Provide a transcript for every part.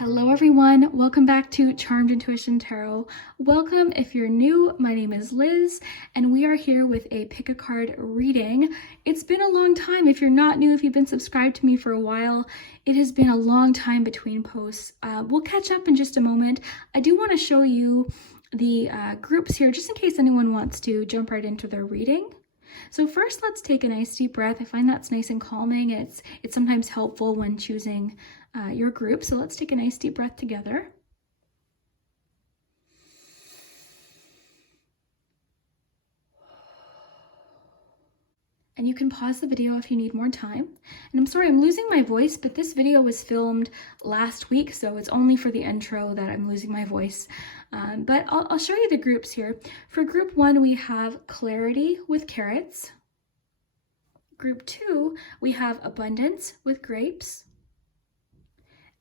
Hello everyone, welcome back to Charmed Intuition Tarot. Welcome if you're new, my name is Liz and we are here with a pick a card reading. It's been a long time. If you're not new, if you've been subscribed to me for a while, it has been a long time between posts. We'll catch up in just a moment. I do want to show you the groups here just in case anyone wants to jump right into their reading. So first, let's take a nice deep breath. I find that's nice and calming. It's sometimes helpful when choosing your group. So let's take a nice deep breath together. And you can pause the video if you need more time. And I'm sorry, I'm losing my voice, but this video was filmed last week, so it's only for the intro that I'm losing my voice. But I'll show you the groups here. For group 1, we have Clarity with carrots. Group 2, we have Abundance with grapes.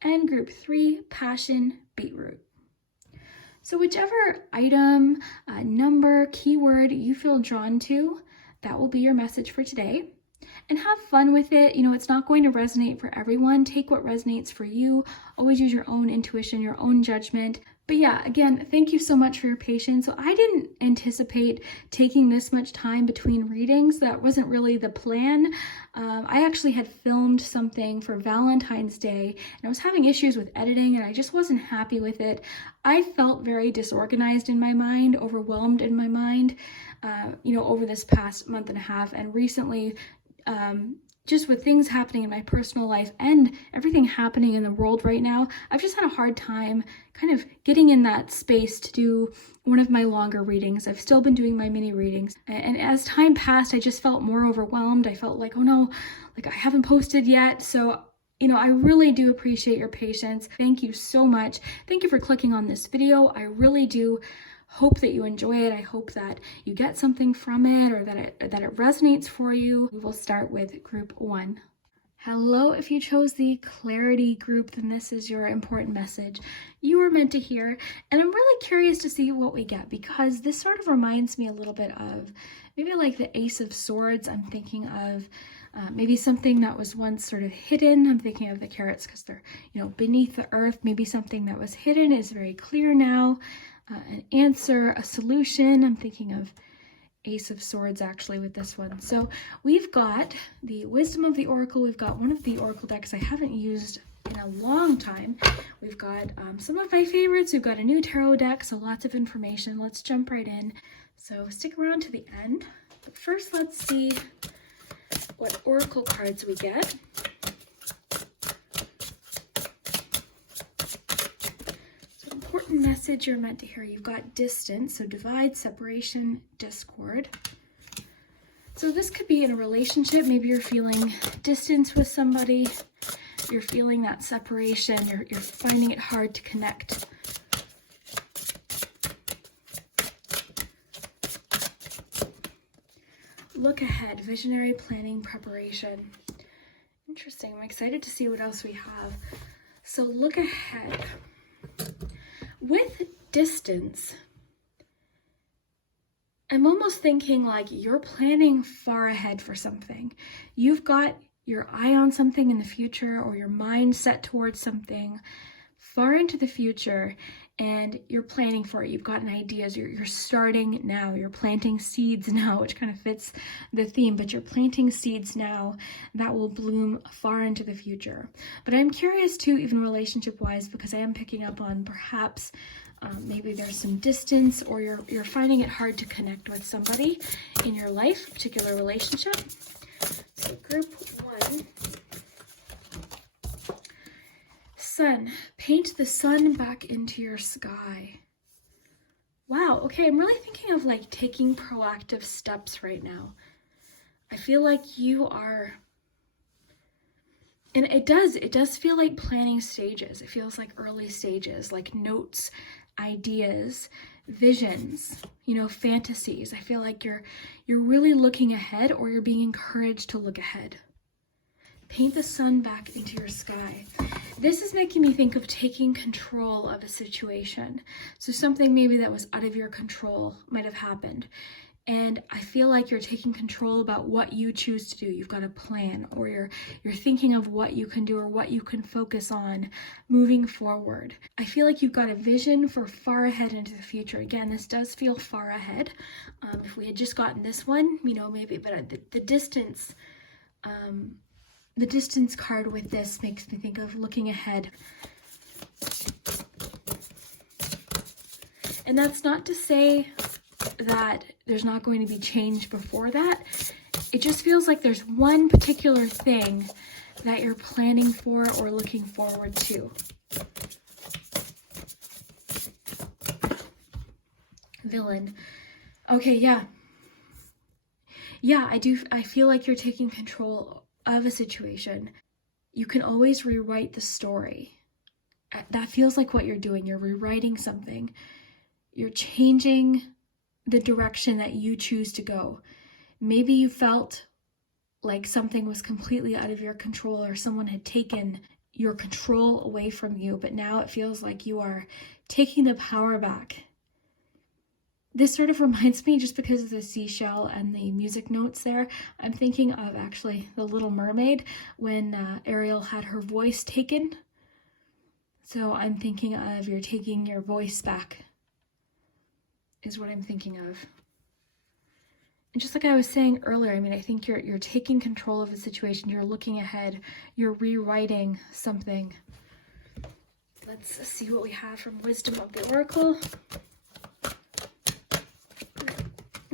And group 3, Passion, beetroot. So whichever item, number, keyword you feel drawn to, that will be your message for today. And have fun with it. You know, it's not going to resonate for everyone. Take what resonates for you. Always use your own intuition, your own judgment. But yeah, again, thank you so much for your patience. So I didn't anticipate taking this much time between readings. That wasn't really the plan. I actually had filmed something for Valentine's Day and I was having issues with editing and I just wasn't happy with it. I felt very disorganized in my mind, overwhelmed in my mind, over this past month and a half, and recently, just with things happening in my personal life and everything happening in the world right now, I've just had a hard time kind of getting in that space to do one of my longer readings. I've still been doing my mini readings. And as time passed, I just felt more overwhelmed. I felt like, oh no, like I haven't posted yet. So, I really do appreciate your patience. Thank you so much. Thank you for clicking on this video. I really do hope that you enjoy it. I hope that you get something from it or that it resonates for you. We will start with group 1. Hello, if you chose the Clarity group, then this is your important message you were meant to hear. And I'm really curious to see what we get because this sort of reminds me a little bit of maybe like the Ace of Swords. I'm thinking of maybe something that was once sort of hidden. I'm thinking of the carrots because they're, beneath the earth. Maybe something that was hidden is very clear now. An answer, a solution. I'm thinking of Ace of Swords actually with this one. So we've got the Wisdom of the Oracle. We've got one of the Oracle decks I haven't used in a long time. We've got some of my favorites. We've got a new tarot deck, so lots of information. Let's jump right in. So stick around to the end. But first, let's see what Oracle cards we get. Important message you're meant to hear. You've got distance, so divide, separation, discord. So this could be in a relationship. Maybe you're feeling distance with somebody. You're feeling that separation. You're finding it hard to connect. Look ahead, visionary planning, preparation. Interesting. I'm excited to see what else we have. So look ahead. With distance, I'm almost thinking like you're planning far ahead for something. You've got your eye on something in the future or your mind set towards something far into the future and you're planning for it. You've gotten ideas. You're starting now. You're planting seeds now, which kind of fits the theme, but you're planting seeds now that will bloom far into the future. But I'm curious too, even relationship-wise, because I am picking up on perhaps maybe there's some distance or you're finding it hard to connect with somebody in your life, a particular relationship. So group 1. Sun. Paint the sun back into your sky. Wow, okay, I'm really thinking of like taking proactive steps right now. I feel like you are, and it does feel like planning stages. It feels like early stages, like notes, ideas, visions, fantasies. I feel like you're really looking ahead or you're being encouraged to look ahead. Paint the sun back into your sky. This is making me think of taking control of a situation. So something maybe that was out of your control might have happened. And I feel like you're taking control about what you choose to do. You've got a plan, or you're thinking of what you can do or what you can focus on moving forward. I feel like you've got a vision for far ahead into the future. Again, this does feel far ahead. If we had just gotten this one, maybe, but the distance card with this makes me think of looking ahead. And that's not to say that there's not going to be change before that. It just feels like there's one particular thing that you're planning for or looking forward to. Villain. Okay, yeah. Yeah, I feel like you're taking control of a situation. You can always rewrite the story. That feels like what you're doing. You're rewriting something. You're changing the direction that you choose to go. Maybe you felt like something was completely out of your control, or someone had taken your control away from you, but now it feels like you are taking the power back. This sort of reminds me, just because of the seashell and the music notes there, I'm thinking of actually The Little Mermaid when Ariel had her voice taken. So I'm thinking of you're taking your voice back, is what I'm thinking of. And just like I was saying earlier, I think you're taking control of the situation. You're looking ahead. You're rewriting something. Let's see what we have from Wisdom of the Oracle.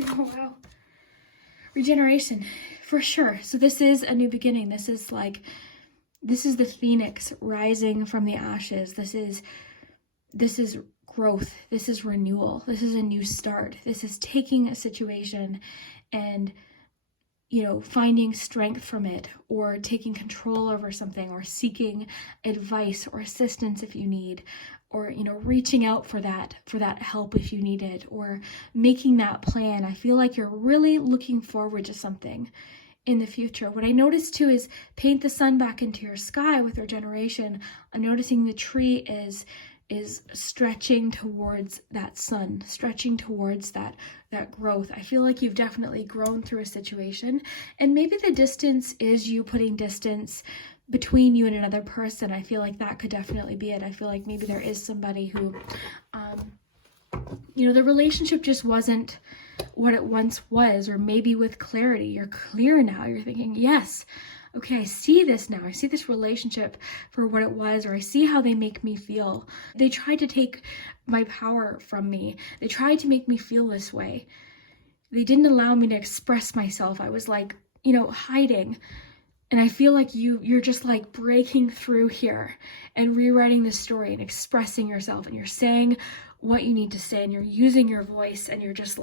Oh, wow. Regeneration, for sure. So this is a new beginning. This is the phoenix rising from the ashes. This is growth. This is renewal. This is a new start. This is taking a situation and, finding strength from it, or taking control over something, or seeking advice or assistance if you need, or, reaching out for that help if you need it, or making that plan. I feel like you're really looking forward to something in the future. What I noticed too is paint the sun back into your sky with regeneration. I'm noticing the tree is stretching towards that sun, stretching towards that growth. I feel like you've definitely grown through a situation, and maybe the distance is you putting distance between you and another person. I feel like that could definitely be it. I feel like maybe there is somebody who, the relationship just wasn't what it once was, or maybe with clarity, you're clear now. You're thinking, yes, okay, I see this now. I see this relationship for what it was, or I see how they make me feel. They tried to take my power from me. They tried to make me feel this way. They didn't allow me to express myself. I was hiding. And I feel like you're just breaking through here and rewriting the story and expressing yourself, and you're saying what you need to say, and you're using your voice, and you're just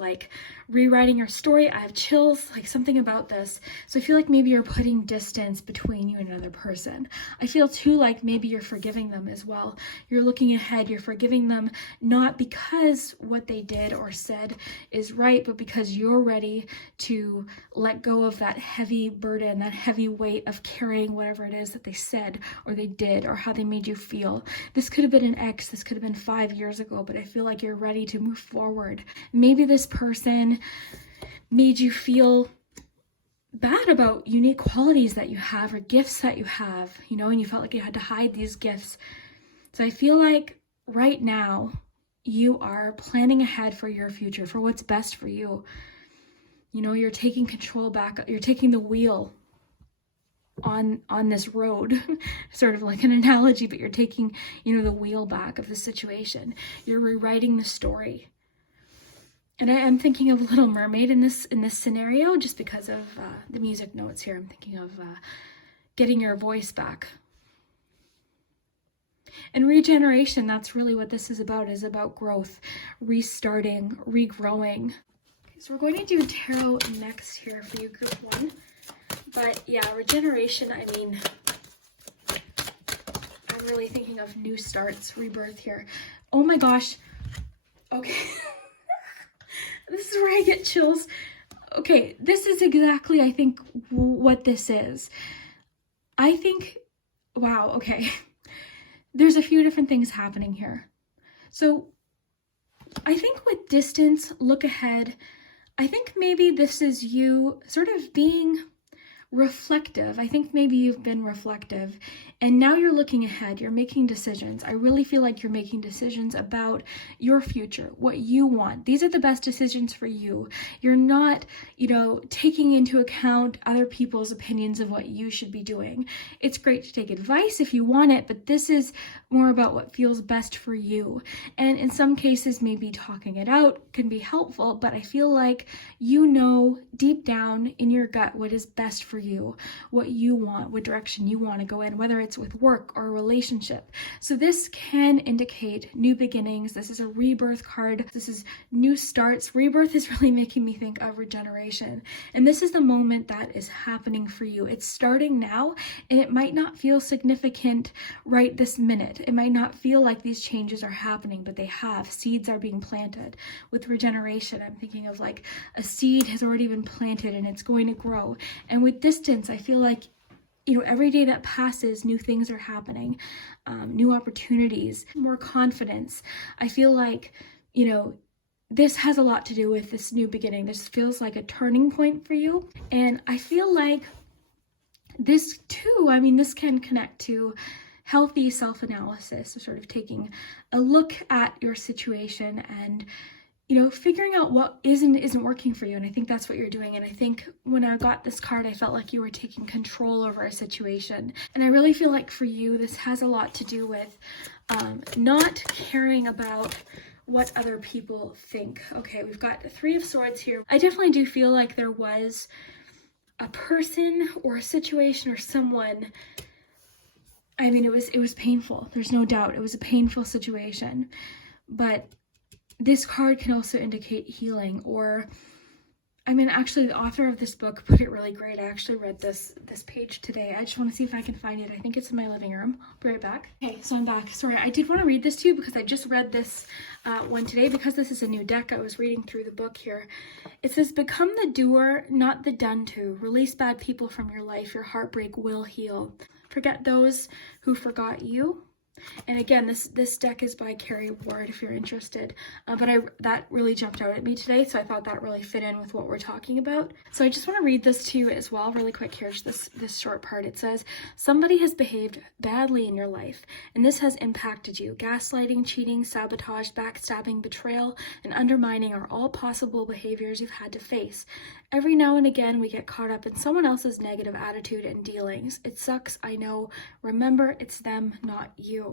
rewriting your story. I have chills, something about this. So I feel like maybe you're putting distance between you and another person. I feel too like maybe you're forgiving them as well. You're looking ahead, you're forgiving them, not because what they did or said is right, but because you're ready to let go of that heavy burden, that heavy weight of carrying whatever it is that they said or they did or how they made you feel. This could have been an ex, this could have been 5 years ago, but I feel like you're ready to move forward. Maybe this person made you feel bad about unique qualities that you have or gifts that you have, and you felt like you had to hide these gifts. So I feel like right now you are planning ahead for your future, for what's best for you. You're taking control back. You're taking the wheel on this road, sort of like an analogy, but you're taking, the wheel back of the situation. You're rewriting the story. And I am thinking of Little Mermaid in this scenario, just because of the music notes here. I'm thinking of getting your voice back. And regeneration, that's really what this is about growth, restarting, regrowing. Okay, so we're going to do tarot next here for you, group 1. But yeah, regeneration, I'm really thinking of new starts, rebirth here. Oh my gosh. Okay. This is where I get chills. Okay, this is exactly, I think, what this is. I think, wow, okay. There's a few different things happening here. So I think with distance, look ahead, I think maybe this is you sort of being reflective. I think maybe you've been reflective and now you're looking ahead, you're making decisions. I really feel like you're making decisions about your future, what you want. These are the best decisions for you. You're not, taking into account other people's opinions of what you should be doing. It's great to take advice if you want it, but this is more about what feels best for you. And in some cases, maybe talking it out can be helpful, but I feel like deep down in your gut what is best for you, what you want, what direction you want to go in, whether it's with work or a relationship. So this can indicate new beginnings. This is a rebirth card. This is new starts. Rebirth is really making me think of regeneration. And this is the moment that is happening for you. It's starting now, and it might not feel significant right this minute. It might not feel like these changes are happening, but they have. Seeds are being planted. With regeneration, I'm thinking of like a seed has already been planted and it's going to grow. And with distance, I feel like, every day that passes, new things are happening, new opportunities, more confidence. I feel like, this has a lot to do with this new beginning. This feels like a turning point for you. And I feel like this too, this can connect to healthy self-analysis, so sort of taking a look at your situation and figuring out what isn't working for you. And I think that's what you're doing. And I think when I got this card, I felt like you were taking control over a situation. And I really feel like for you, this has a lot to do with not caring about what other people think. Okay, we've got the Three of Swords here. I definitely do feel like there was a person or a situation or someone. It was painful. There's no doubt. It was a painful situation. But this card can also indicate healing, or actually the author of this book put it really great. I actually read this page today. I just want to see if I can find it. I think it's in my living room. I'll be right back. Okay, so I'm back. Sorry, I did want to read this to you because I just read this one today. Because this is a new deck, I was reading through the book here. It says, become the doer, not the done to. Release bad people from your life. Your heartbreak will heal. Forget those who forgot you. And again, this deck is by Carrie Ward if you're interested, but that really jumped out at me today, so I thought that really fit in with what we're talking about. So I just want to read this to you as well really quick. Here's this short part. It says, somebody has behaved badly in your life, and this has impacted you. Gaslighting, cheating, sabotage, backstabbing, betrayal, and undermining are all possible behaviors you've had to face. Every now and again, we get caught up in someone else's negative attitude and dealings. It sucks, I know. Remember, it's them, not you.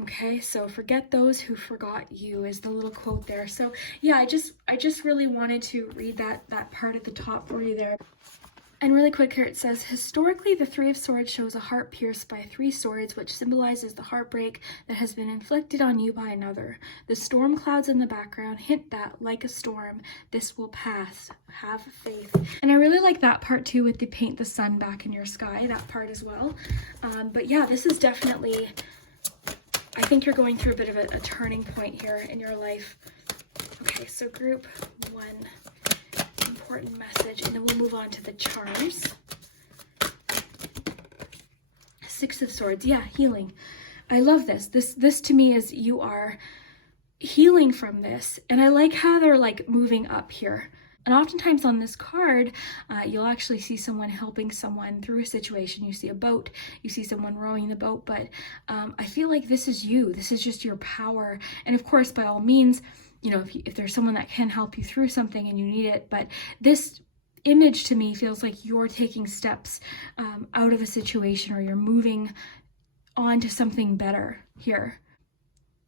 Okay, so forget those who forgot you is the little quote there. So yeah, I just really wanted to read that part at the top for you there. And really quick here, it says, historically, the Three of Swords shows a heart pierced by three swords, which symbolizes the heartbreak that has been inflicted on you by another. The storm clouds in the background hint that, like a storm, this will pass. Have faith. And I really like that part too with the paint the sun back in your sky, that part as well. But yeah, this is definitely, I think you're going through a bit of a turning point here in your life. Okay, so group one. Important message, and then we'll move on to the charms. Six of Swords. Yeah, healing. I love this. This to me is you are healing from this, and I like how they're like moving up here. And oftentimes on this card, you'll actually see someone helping someone through a situation. You see a boat, you see someone rowing the boat, but I feel like this is you. This is just your power. And of course, by all means, if there's someone that can help you through something and you need it, but this image to me feels like you're taking steps out of a situation, or you're moving on to something better here,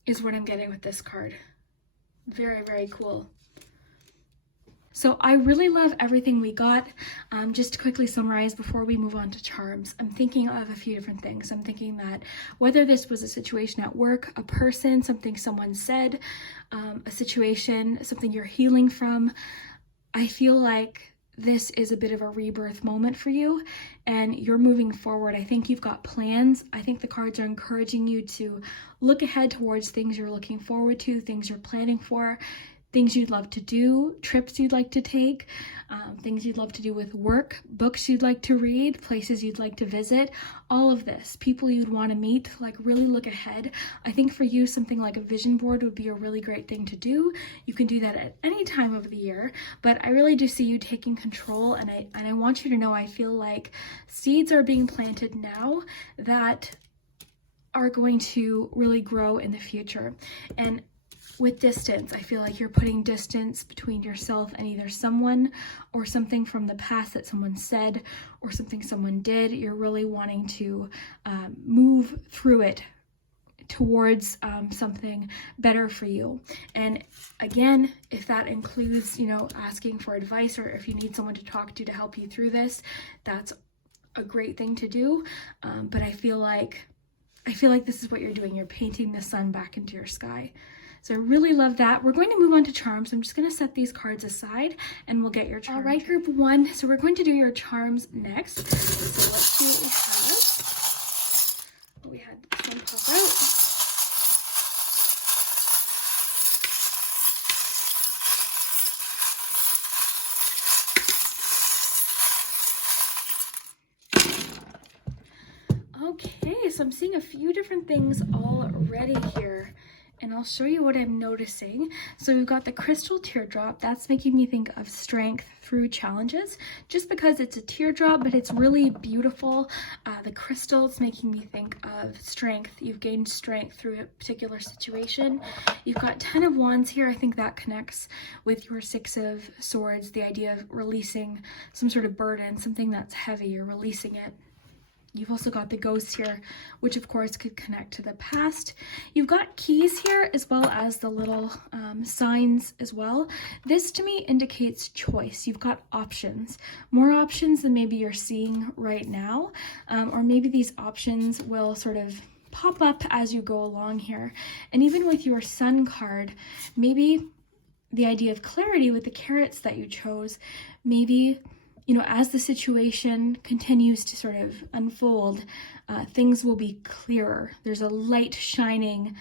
is what I'm getting with this card. Very, very cool. So I really love everything we got. Just to quickly summarize before we move on to charms, I'm thinking of a few different things. I'm thinking that whether this was a situation at work, a person, something someone said, a situation, something you're healing from, I feel like this is a bit of a rebirth moment for you and you're moving forward. I think you've got plans. I think the cards are encouraging you to look ahead towards things you're looking forward to, things you're planning for. things you'd love to do, trips you'd like to take, things you'd love to do with work, books you'd like to read, places you'd like to visit, all of this, people you'd want to meet, like really look ahead. I think for you, something like a vision board would be a really great thing to do. You can do that at any time of the year, but I really do see you taking control, and I want you to know I feel like seeds are being planted now that are going to really grow in the future. And with distance, I feel like you're putting distance between yourself and either someone or something from the past that someone said or something someone did. You're really wanting to move through it towards something better for you. And again, if that includes, asking for advice, or if you need someone to talk to help you through this, that's a great thing to do. But I feel like this is what you're doing. You're painting the sun back into your sky. So I really love that. We're going to move on to charms. I'm just going to set these cards aside and we'll get your charms. All right, group 1. So we're going to do your charms next. So let's see what we have. We had this one pop out. Okay, so I'm seeing a few different things already here, and I'll show you what I'm noticing. So we've got the crystal teardrop. That's making me think of strength through challenges, just because it's a teardrop, but it's really beautiful. The crystal's making me think of strength. You've gained strength through a particular situation. You've got 10 of Wands here. I think that connects with your 6 of Swords, the idea of releasing some sort of burden, something that's heavy, you're releasing it. You've also got the Ghost here, which of course could connect to the past. You've got keys here, as well as the little signs as well. This to me indicates choice. You've got options, more options than maybe you're seeing right now, or maybe these options will sort of pop up as you go along here. And even with your Sun card, maybe the idea of clarity with the carrots that you chose, maybe as the situation continues to sort of unfold, things will be clearer. There's a light shining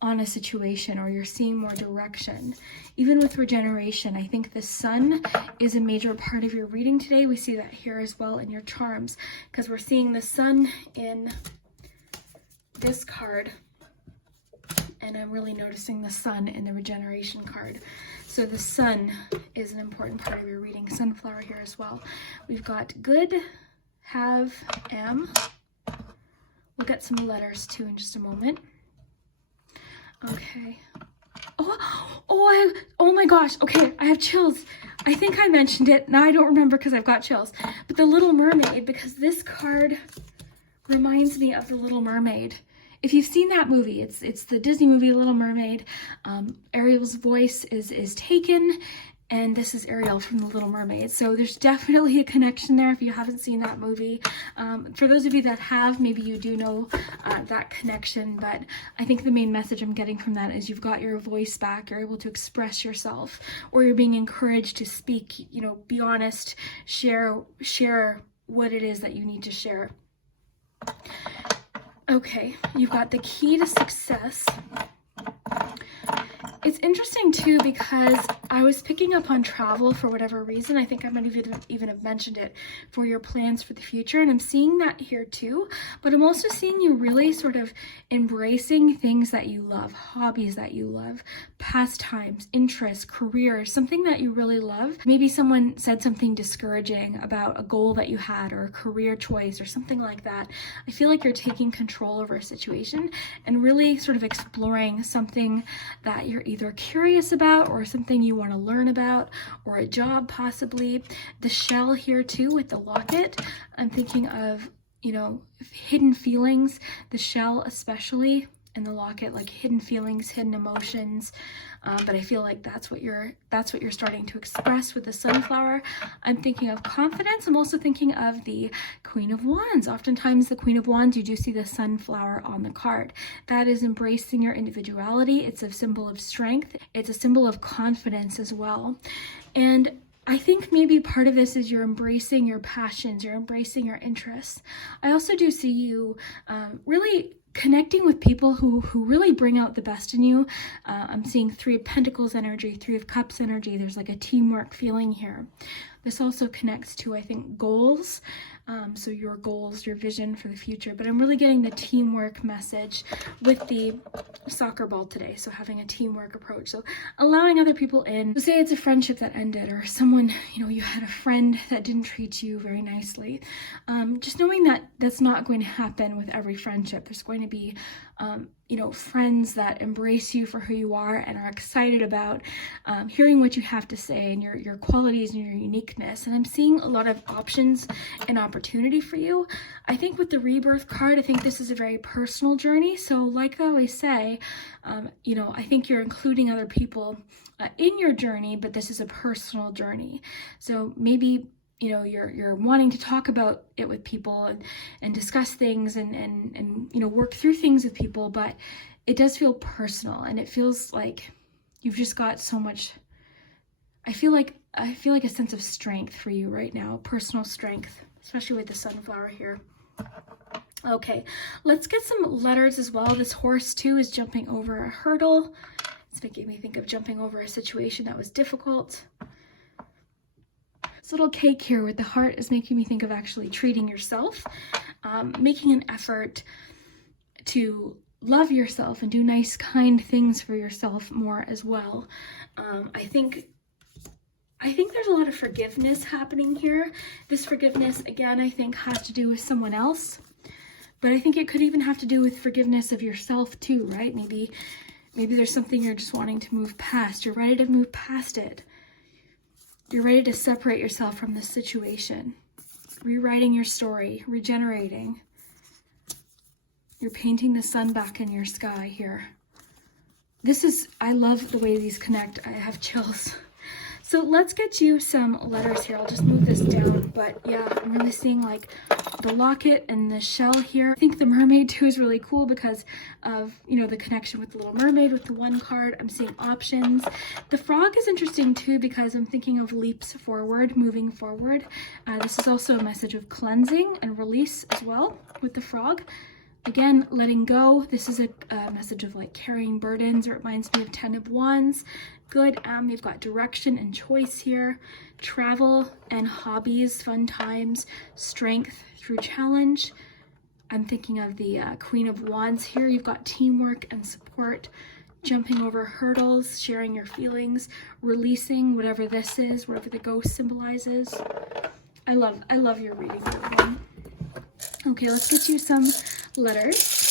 on a situation, or you're seeing more direction. Even with regeneration, I think the sun is a major part of your reading today. We see that here as well in your charms, because we're seeing the sun in this card, and I'm really noticing the sun in the regeneration card. So the sun is an important part of your reading. Sunflower here as well. We've got good, have, am. We'll get some letters too in just a moment. Okay. Oh my gosh. Okay, I have chills. I think I mentioned it. Now I don't remember because I've got chills. But the Little Mermaid, because this card reminds me of the Little Mermaid. If you've seen that movie, it's the Disney movie, Little Mermaid. Ariel's voice is taken, and this is Ariel from The Little Mermaid. So there's definitely a connection there if you haven't seen that movie. For those of you that have, maybe you do know that connection, but I think the main message I'm getting from that is you've got your voice back, you're able to express yourself, or you're being encouraged to speak, be honest, share what it is that you need to share. Okay, you've got the key to success. It's interesting too, because I was picking up on travel for whatever reason. I think I might even have mentioned it for your plans for the future, and I'm seeing that here too. But I'm also seeing you really sort of embracing things that you love, hobbies that you love, pastimes, interests, careers, something that you really love. Maybe someone said something discouraging about a goal that you had, or a career choice, or something like that. I feel like you're taking control over a situation and really sort of exploring something that you're either curious about, or something you want to learn about, or a job possibly. The shell here too with the locket, I'm thinking of, hidden feelings, the shell especially, and the locket, like hidden feelings, hidden emotions. But I feel like that's what you're starting to express with the sunflower. I'm thinking of confidence. I'm also thinking of the Queen of Wands. Oftentimes the Queen of Wands, you do see the sunflower on the card. That is embracing your individuality. It's a symbol of strength. It's a symbol of confidence as well. And I think maybe part of this is you're embracing your passions, you're embracing your interests. I also do see you really connecting with people who really bring out the best in you. I'm seeing 3 of Pentacles energy, 3 of Cups energy. There's like a teamwork feeling here. This also connects to, I think, goals. So your goals, your vision for the future. But I'm really getting the teamwork message with the soccer ball today. So having a teamwork approach. So allowing other people in. So say it's a friendship that ended, or someone, you had a friend that didn't treat you very nicely. Just knowing that that's not going to happen with every friendship. There's going to be, friends that embrace you for who you are and are excited about hearing what you have to say and your qualities and your uniqueness. And I'm seeing a lot of options and opportunity for you. I think with the Rebirth card, I think this is a very personal journey. So like I always say, I think you're including other people in your journey, but this is a personal journey. So maybe you're wanting to talk about it with people and discuss things and work through things with people, but it does feel personal, and it feels like you've just got so much. I feel like a sense of strength for you right now, personal strength, especially with the sunflower here. Okay, let's get some letters as well. This horse too is jumping over a hurdle. It's making me think of jumping over a situation that was difficult. This little cake here with the heart is making me think of actually treating yourself, making an effort to love yourself and do nice, kind things for yourself more as well. I think there's a lot of forgiveness happening here. This forgiveness, again, I think has to do with someone else, but I think it could even have to do with forgiveness of yourself too, right? Maybe there's something you're just wanting to move past. You're ready to move past it. You're ready to separate yourself from this situation, rewriting your story, regenerating. You're painting the sun back in your sky here. I love the way these connect. I have chills. So let's get you some letters here. I'll just move this down, but yeah, I'm really seeing like the locket and the shell here. I think the mermaid too is really cool because of, the connection with the Little Mermaid with the one card. I'm seeing options. The frog is interesting too because I'm thinking of leaps forward, moving forward. This is also a message of cleansing and release as well with the frog. Again, letting go. This is a message of like carrying burdens, or it reminds me of 10 of Wands. Good. We've got direction and choice here. Travel and hobbies, fun times, strength through challenge. I'm thinking of the Queen of Wands here. You've got teamwork and support, jumping over hurdles, sharing your feelings, releasing whatever this is, whatever the ghost symbolizes. I love your reading, everyone. Okay, let's get you some letters.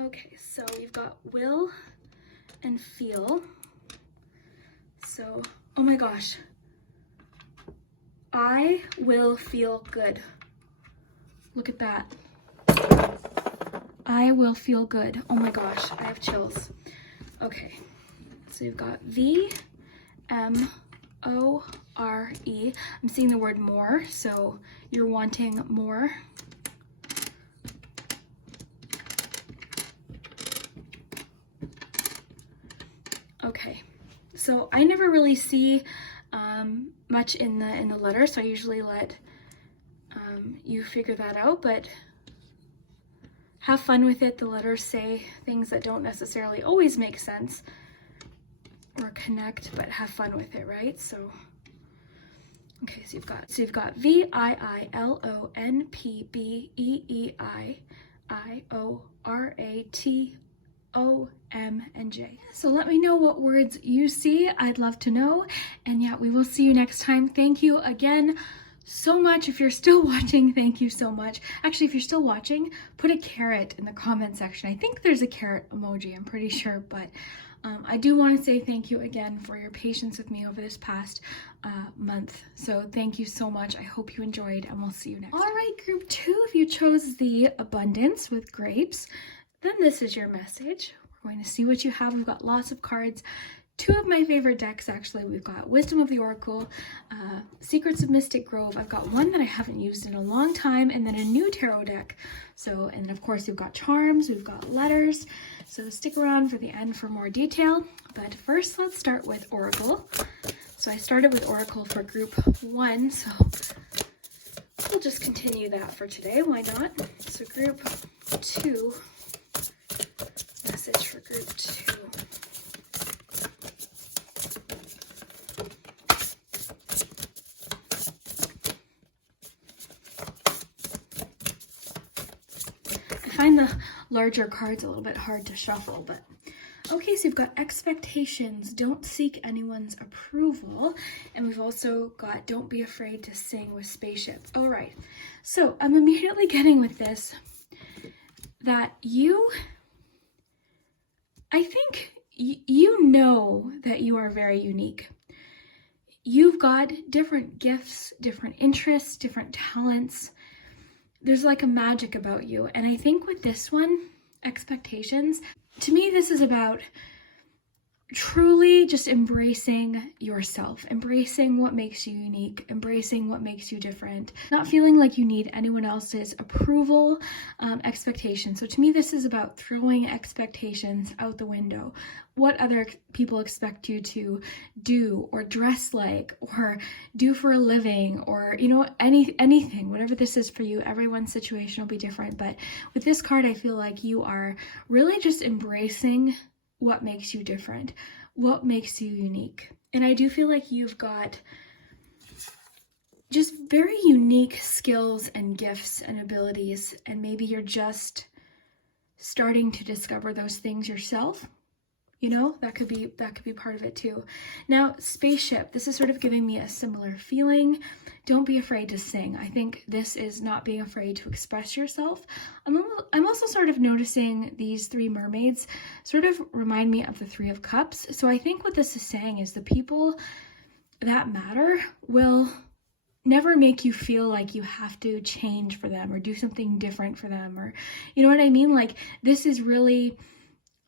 Okay, so we've got will and feel. So, oh my gosh. I will feel good. Look at that. I will feel good. Oh my gosh, I have chills. Okay, so you've got V-M-O-R-E. I'm seeing the word more, so you're wanting more. Okay, so I never really see much in the letter, so I usually let you figure that out, but have fun with it. The letters say things that don't necessarily always make sense or connect, but have fun with it, right? So, okay, so you've got VIILONPBEIIORATOM&J. So let me know what words you see. I'd love to know. And yeah, we will see you next time. Thank you again so much. If you're still watching, thank you so much. Actually, if you're still watching, put a carrot in the comment section. I think there's a carrot emoji, I'm pretty sure, but I do want to say thank you again for your patience with me over this past month. So thank you so much. I hope you enjoyed, and we'll see you next time. All right, group 2, if you chose the abundance with grapes, then this is your message. We're going to see what you have. We've got lots of cards. 2 of my favorite decks, actually. We've got Wisdom of the Oracle, Secrets of Mystic Grove. I've got one that I haven't used in a long time, and then a new tarot deck. So, and then of course you've got charms, we've got letters. So stick around for the end for more detail. But first, let's start with Oracle. So I started with Oracle for group 1, so we'll just continue that for today. Why not? So group 2, message for group 2. I find the larger cards a little bit hard to shuffle, but okay, so you've got expectations, don't seek anyone's approval, and we've also got don't be afraid to sing with spaceship. All right, so I'm immediately getting with this that I think you know that you are very unique. You've got different gifts, different interests, different talents. There's like a magic about you. And I think with this one, expectations, to me, this is about truly just embracing yourself, embracing what makes you unique, embracing what makes you different, not feeling like you need anyone else's approval, expectations. So to me, this is about throwing expectations out the window. What other people expect you to do or dress like or do for a living, or, you know, anything, whatever this is for you. Everyone's situation will be different. But with this card, I feel like you are really just embracing what makes you different, what makes you unique. And I do feel like you've got just very unique skills and gifts and abilities, and maybe you're just starting to discover those things yourself. You know, that could be part of it too. Now, spaceship, this is sort of giving me a similar feeling. Don't be afraid to sing. I think this is not being afraid to express yourself. I'm also sort of noticing these 3 mermaids sort of remind me of the 3 of Cups. So I think what this is saying is the people that matter will never make you feel like you have to change for them or do something different for them, or, you know what I mean? Like, this is really,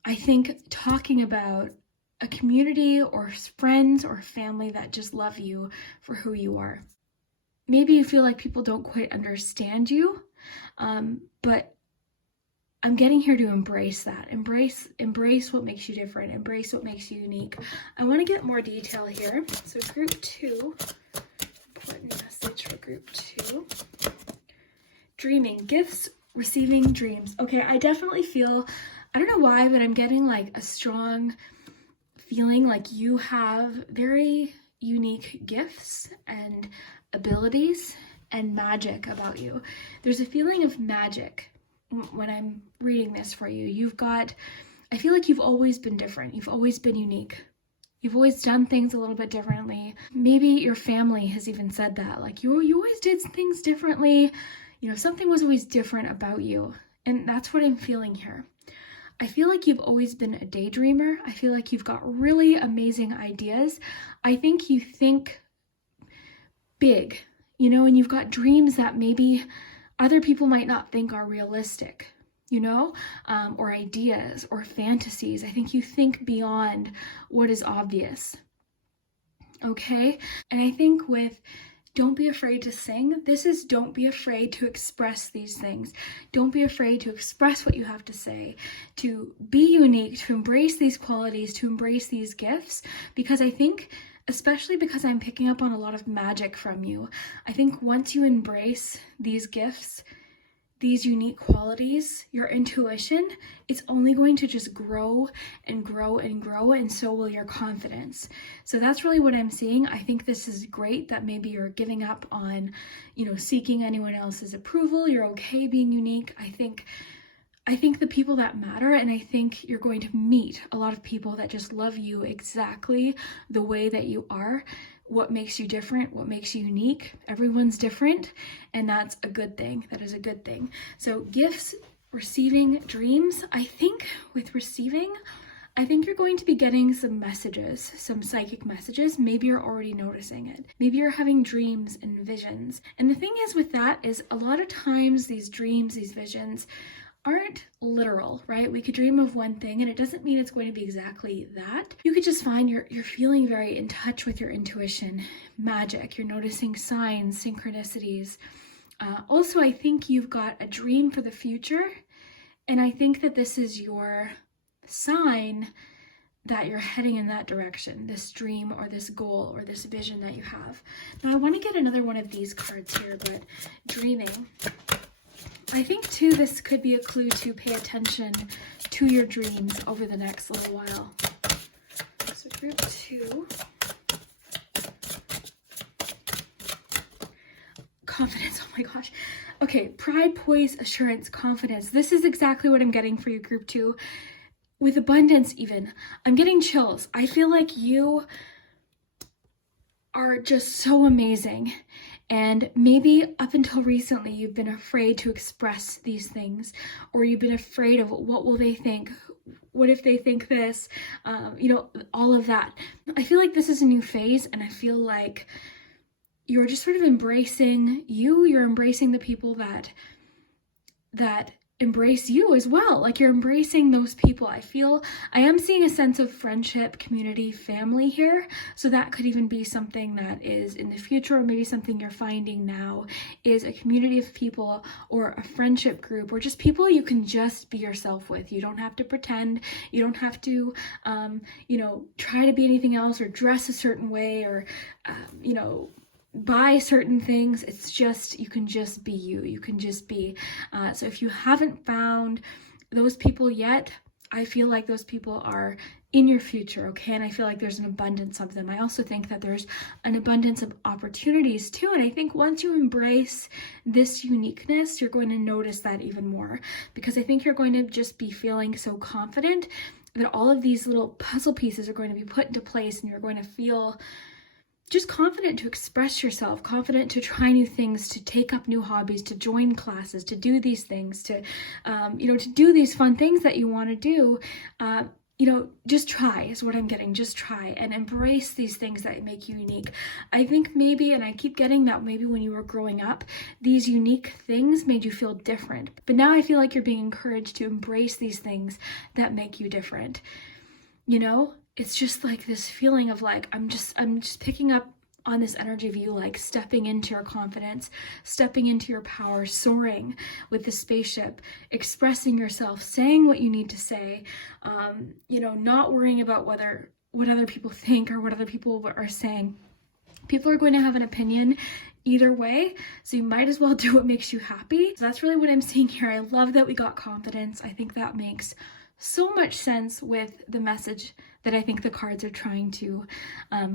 I think, talking about a community or friends or family that just love you for who you are. Maybe you feel like people don't quite understand you, but I'm getting here to embrace that. Embrace what makes you different. Embrace what makes you unique. I want to get more detail here. So group 2, important message for group 2. Dreaming, gifts, receiving dreams. Okay, I definitely feel, I don't know why, but I'm getting like a strong feeling like you have very unique gifts and abilities and magic about you. There's a feeling of magic when I'm reading this for you. I feel like you've always been different. You've always been unique. You've always done things a little bit differently. Maybe your family has even said that, like you always did things differently. You know, something was always different about you. And that's what I'm feeling here. I feel like you've always been a daydreamer. I feel like you've got really amazing ideas. I think you think big, you know, and you've got dreams that maybe other people might not think are realistic, you know, or ideas or fantasies. I think you think beyond what is obvious. Okay. And I think with don't be afraid to sing, this is don't be afraid to express these things. Don't be afraid to express what you have to say, to be unique, to embrace these qualities, to embrace these gifts, because I think, especially because I'm picking up on a lot of magic from you, I think once you embrace these gifts, these unique qualities, your intuition, it's only going to just grow and grow and grow, and so will your confidence. So that's really what I'm seeing. I think this is great that maybe you're giving up on, you know, seeking anyone else's approval. You're okay being unique. I think the people that matter, and I think you're going to meet a lot of people that just love you exactly the way that you are. What makes you different, what makes you unique. Everyone's different, and that's a good thing. That is a good thing. So gifts, receiving, dreams. I think with receiving, I think you're going to be getting some messages, some psychic messages. Maybe you're already noticing it. Maybe you're having dreams and visions. And the thing is with that is a lot of times these dreams, these visions aren't literal, right? We could dream of one thing and it doesn't mean it's going to be exactly that. You could just find you're feeling very in touch with your intuition, magic. You're noticing signs, synchronicities. Also, I think you've got a dream for the future, and I think that this is your sign that you're heading in that direction, this dream or this goal or this vision that you have. Now I want to get another one of these cards here, but dreaming. I think too this could be a clue to pay attention to your dreams over the next little while. So group 2. Confidence, oh my gosh. Okay, pride, poise, assurance, confidence. This is exactly what I'm getting for you, group 2. With abundance even. I'm getting chills. I feel like you are just so amazing. And maybe up until recently, you've been afraid to express these things, or you've been afraid of what will they think? What if they think this? All of that. I feel like this is a new phase, and I feel like you're just sort of embracing you. You're embracing the people that embrace you as well. Like you're embracing those people. I am seeing a sense of friendship, community, family here. So that could even be something that is in the future, or maybe something you're finding now is a community of people or a friendship group, or just people you can just be yourself with. You don't have to pretend. You don't have to, try to be anything else or dress a certain way or, buy certain things. It's just, you can just be you. You can just be. So if you haven't found those people yet, I feel like those people are in your future, okay? And I feel like there's an abundance of them. I also think that there's an abundance of opportunities too. And I think once you embrace this uniqueness, you're going to notice that even more, because I think you're going to just be feeling so confident that all of these little puzzle pieces are going to be put into place, and you're going to feel just confident to express yourself, confident to try new things, to take up new hobbies, to join classes, to do these things, to do these fun things that you want to do. Just try is what I'm getting. Just try and embrace these things that make you unique. I think maybe, and I keep getting that maybe when you were growing up, these unique things made you feel different. But now I feel like you're being encouraged to embrace these things that make you different. It's just like this feeling of like, I'm just picking up on this energy of you, like stepping into your confidence, stepping into your power, soaring with the spaceship, expressing yourself, saying what you need to say, not worrying about what other people think or what other people are saying. People are going to have an opinion either way, so you might as well do what makes you happy. So that's really what I'm seeing here. I love that we got confidence. I think that makes so much sense with the message that I think the cards are trying to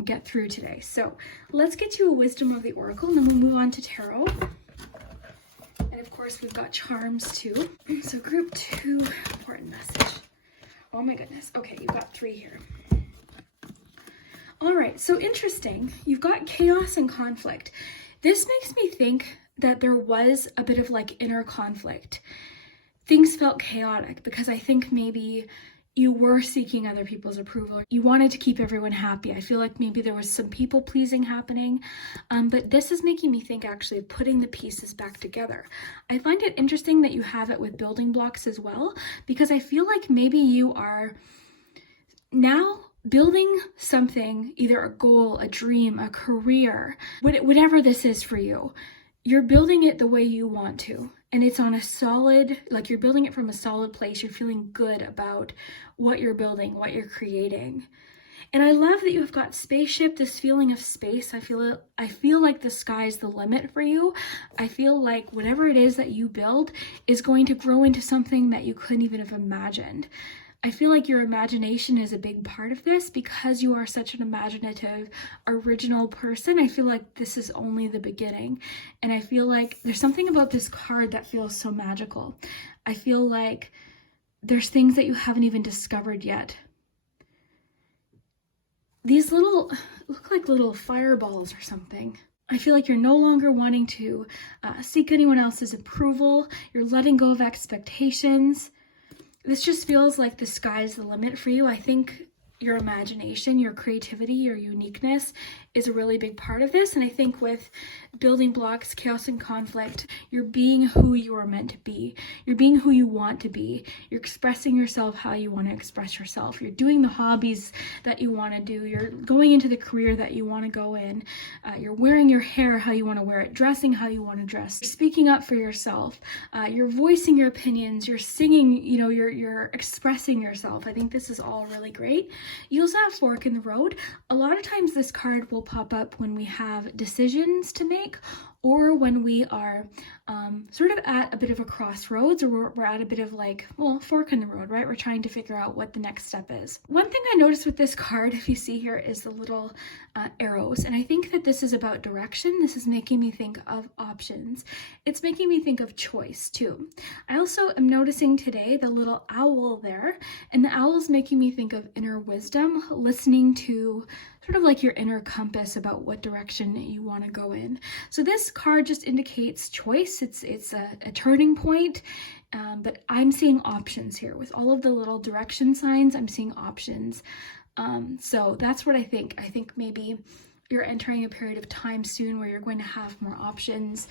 get through today. So let's get to a wisdom of the oracle, and then we'll move on to tarot. And of course, we've got charms too. So group 2, important message. Oh my goodness. Okay, you've got 3 here. All right, so interesting. You've got chaos and conflict. This makes me think that there was a bit of like inner conflict. Things felt chaotic because I think maybe you were seeking other people's approval. You wanted to keep everyone happy. I feel like maybe there was some people pleasing happening, but this is making me think actually of putting the pieces back together. I find it interesting that you have it with building blocks as well, because I feel like maybe you are now building something, either a goal, a dream, a career, whatever this is for you. You're building it the way you want to. And it's on a solid, like you're building it from a solid place. You're feeling good about what you're building, what you're creating. And I love that you've got spaceship, this feeling of space. I feel like the sky's the limit for you. I feel like whatever it is that you build is going to grow into something that you couldn't even have imagined. I feel like your imagination is a big part of this because you are such an imaginative, original person. I feel like this is only the beginning. And I feel like there's something about this card that feels so magical. I feel like there's things that you haven't even discovered yet. These look like little fireballs or something. I feel like you're no longer wanting to seek anyone else's approval. You're letting go of expectations. This just feels like the sky's the limit for you. I think your imagination, your creativity, your uniqueness is a really big part of this. And I think with building blocks, chaos and conflict, you're being who you are meant to be. You're being who you want to be. You're expressing yourself how you want to express yourself. You're doing the hobbies that you want to do. You're going into the career that you want to go in. You're wearing your hair how you want to wear it, dressing how you want to dress, you're speaking up for yourself. You're voicing your opinions. You're singing, you're expressing yourself. I think this is all really great. You also have fork in the road. A lot of times this card will pop up when we have decisions to make, or when we are sort of at a bit of a crossroads, or we're at a bit of like, well, fork in the road, right? We're trying to figure out what the next step is. One thing I noticed with this card, if you see here, is the little arrows. And I think that this is about direction. This is making me think of options. It's making me think of choice too. I also am noticing today the little owl there, and the owl is making me think of inner wisdom, listening to sort of like your inner compass about what direction you want to go in. So this card just indicates choice. It's a turning point, but I'm seeing options here. With all of the little direction signs, I'm seeing options. So that's what I think. I think maybe you're entering a period of time soon where you're going to have more options.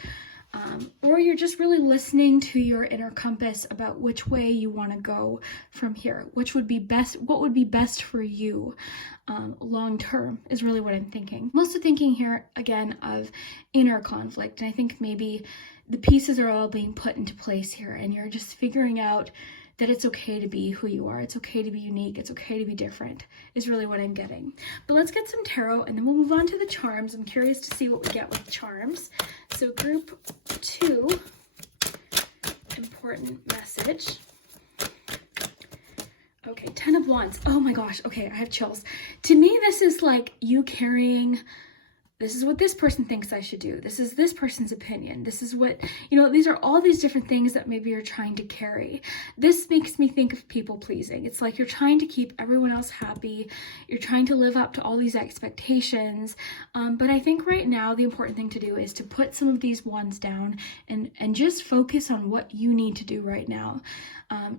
Or you're just really listening to your inner compass about which way you want to go from here, which would be best, what would be best for you long term is really what I'm thinking. I'm also thinking here again of inner conflict, and I think maybe the pieces are all being put into place here, and you're just figuring out that it's okay to be who you are. It's okay to be unique. It's okay to be different is really what I'm getting. But let's get some tarot and then we'll move on to the charms. I'm curious to see what we get with charms. So group 2, important message. Okay, 10 of Wands. Oh my gosh. Okay, I have chills. To me, this is like you carrying, this is what this person thinks I should do. This is this person's opinion. This is what, these are all these different things that maybe you're trying to carry. This makes me think of people pleasing. It's like you're trying to keep everyone else happy. You're trying to live up to all these expectations. But I think right now the important thing to do is to put some of these wands down and just focus on what you need to do right now.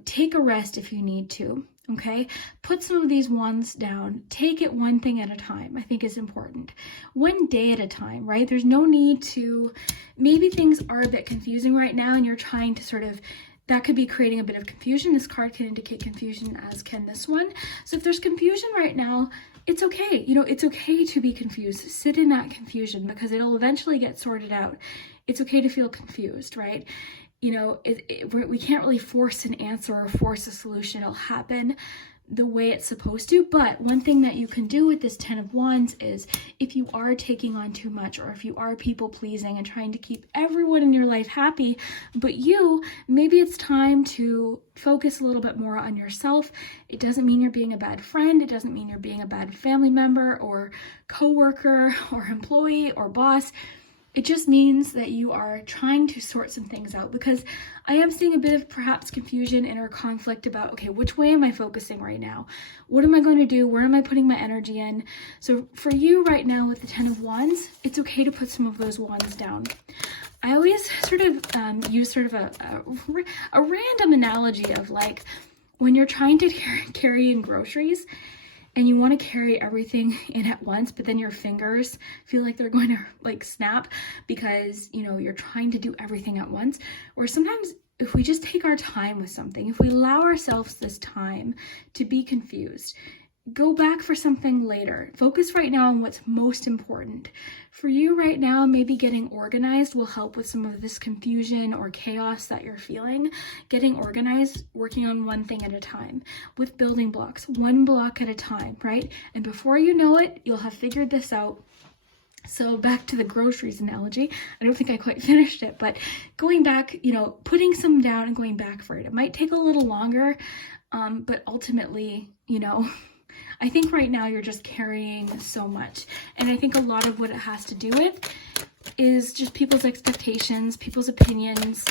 Take a rest if you need to. Okay, put some of these wands down. Take it one thing at a time, I think is important. One day at a time, right? There's no need to, maybe things are a bit confusing right now and you're trying to sort of, that could be creating a bit of confusion. This card can indicate confusion, as can this one. So if there's confusion right now, it's okay. It's okay to be confused. Sit in that confusion because it'll eventually get sorted out. It's okay to feel confused, right? We can't really force an answer or force a solution. It'll happen the way it's supposed to. But one thing that you can do with this 10 of Wands is if you are taking on too much, or if you are people pleasing and trying to keep everyone in your life happy, but maybe it's time to focus a little bit more on yourself. It doesn't mean you're being a bad friend. It doesn't mean you're being a bad family member or coworker or employee or boss. It just means that you are trying to sort some things out, because I am seeing a bit of perhaps confusion, inner conflict about, okay, which way am I focusing right now? What am I going to do? Where am I putting my energy in? So for you right now with the 10 of Wands, it's okay to put some of those wands down. I always sort of use sort of a random analogy of like when you're trying to carry in groceries, and you want to carry everything in at once, but then your fingers feel like they're going to like snap because, you're trying to do everything at once. Or sometimes if we just take our time with something, if we allow ourselves this time to be confused, go back for something later. Focus right now on what's most important. For you right now, maybe getting organized will help with some of this confusion or chaos that you're feeling. Getting organized, working on one thing at a time with building blocks, one block at a time, right? And before you know it, you'll have figured this out. So back to the groceries analogy, I don't think I quite finished it, but going back, putting some down and going back for it. It might take a little longer, but ultimately, I think right now you're just carrying so much. And I think a lot of what it has to do with is just people's expectations, people's opinions,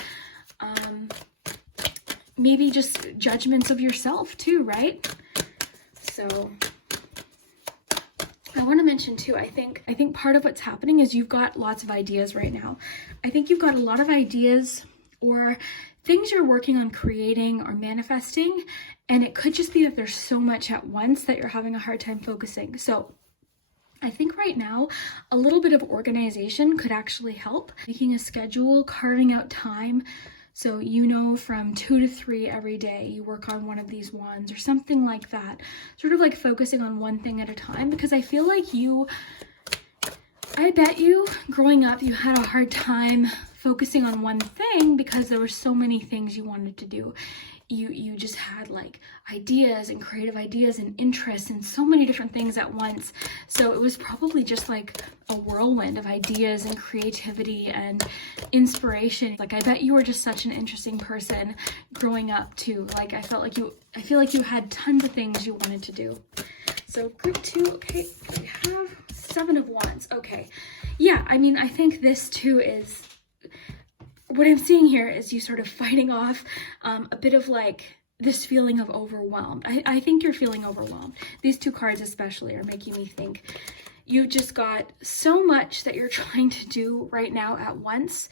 maybe just judgments of yourself too, right? So I want to mention too, I think part of what's happening is you've got lots of ideas right now. I think you've got a lot of ideas or things you're working on creating or manifesting, and it could just be that there's so much at once that you're having a hard time focusing. So I think right now a little bit of organization could actually help. Making a schedule, carving out time, so from 2 to 3 every day you work on one of these wands or something like that. Sort of like focusing on one thing at a time, because I feel like I bet you growing up you had a hard time focusing on one thing because there were so many things you wanted to do. you just had like ideas and creative ideas and interests and so many different things at once. So it was probably just like a whirlwind of ideas and creativity and inspiration. Like, I bet you were just such an interesting person growing up too. Like, I feel like you had tons of things you wanted to do. So group 2, okay, we have 7 of Wands. Okay, yeah, I mean, I think this too is, what I'm seeing here is you sort of fighting off a bit of like this feeling of overwhelmed. I think you're feeling overwhelmed. These 2 cards especially are making me think you've just got so much that you're trying to do right now at once.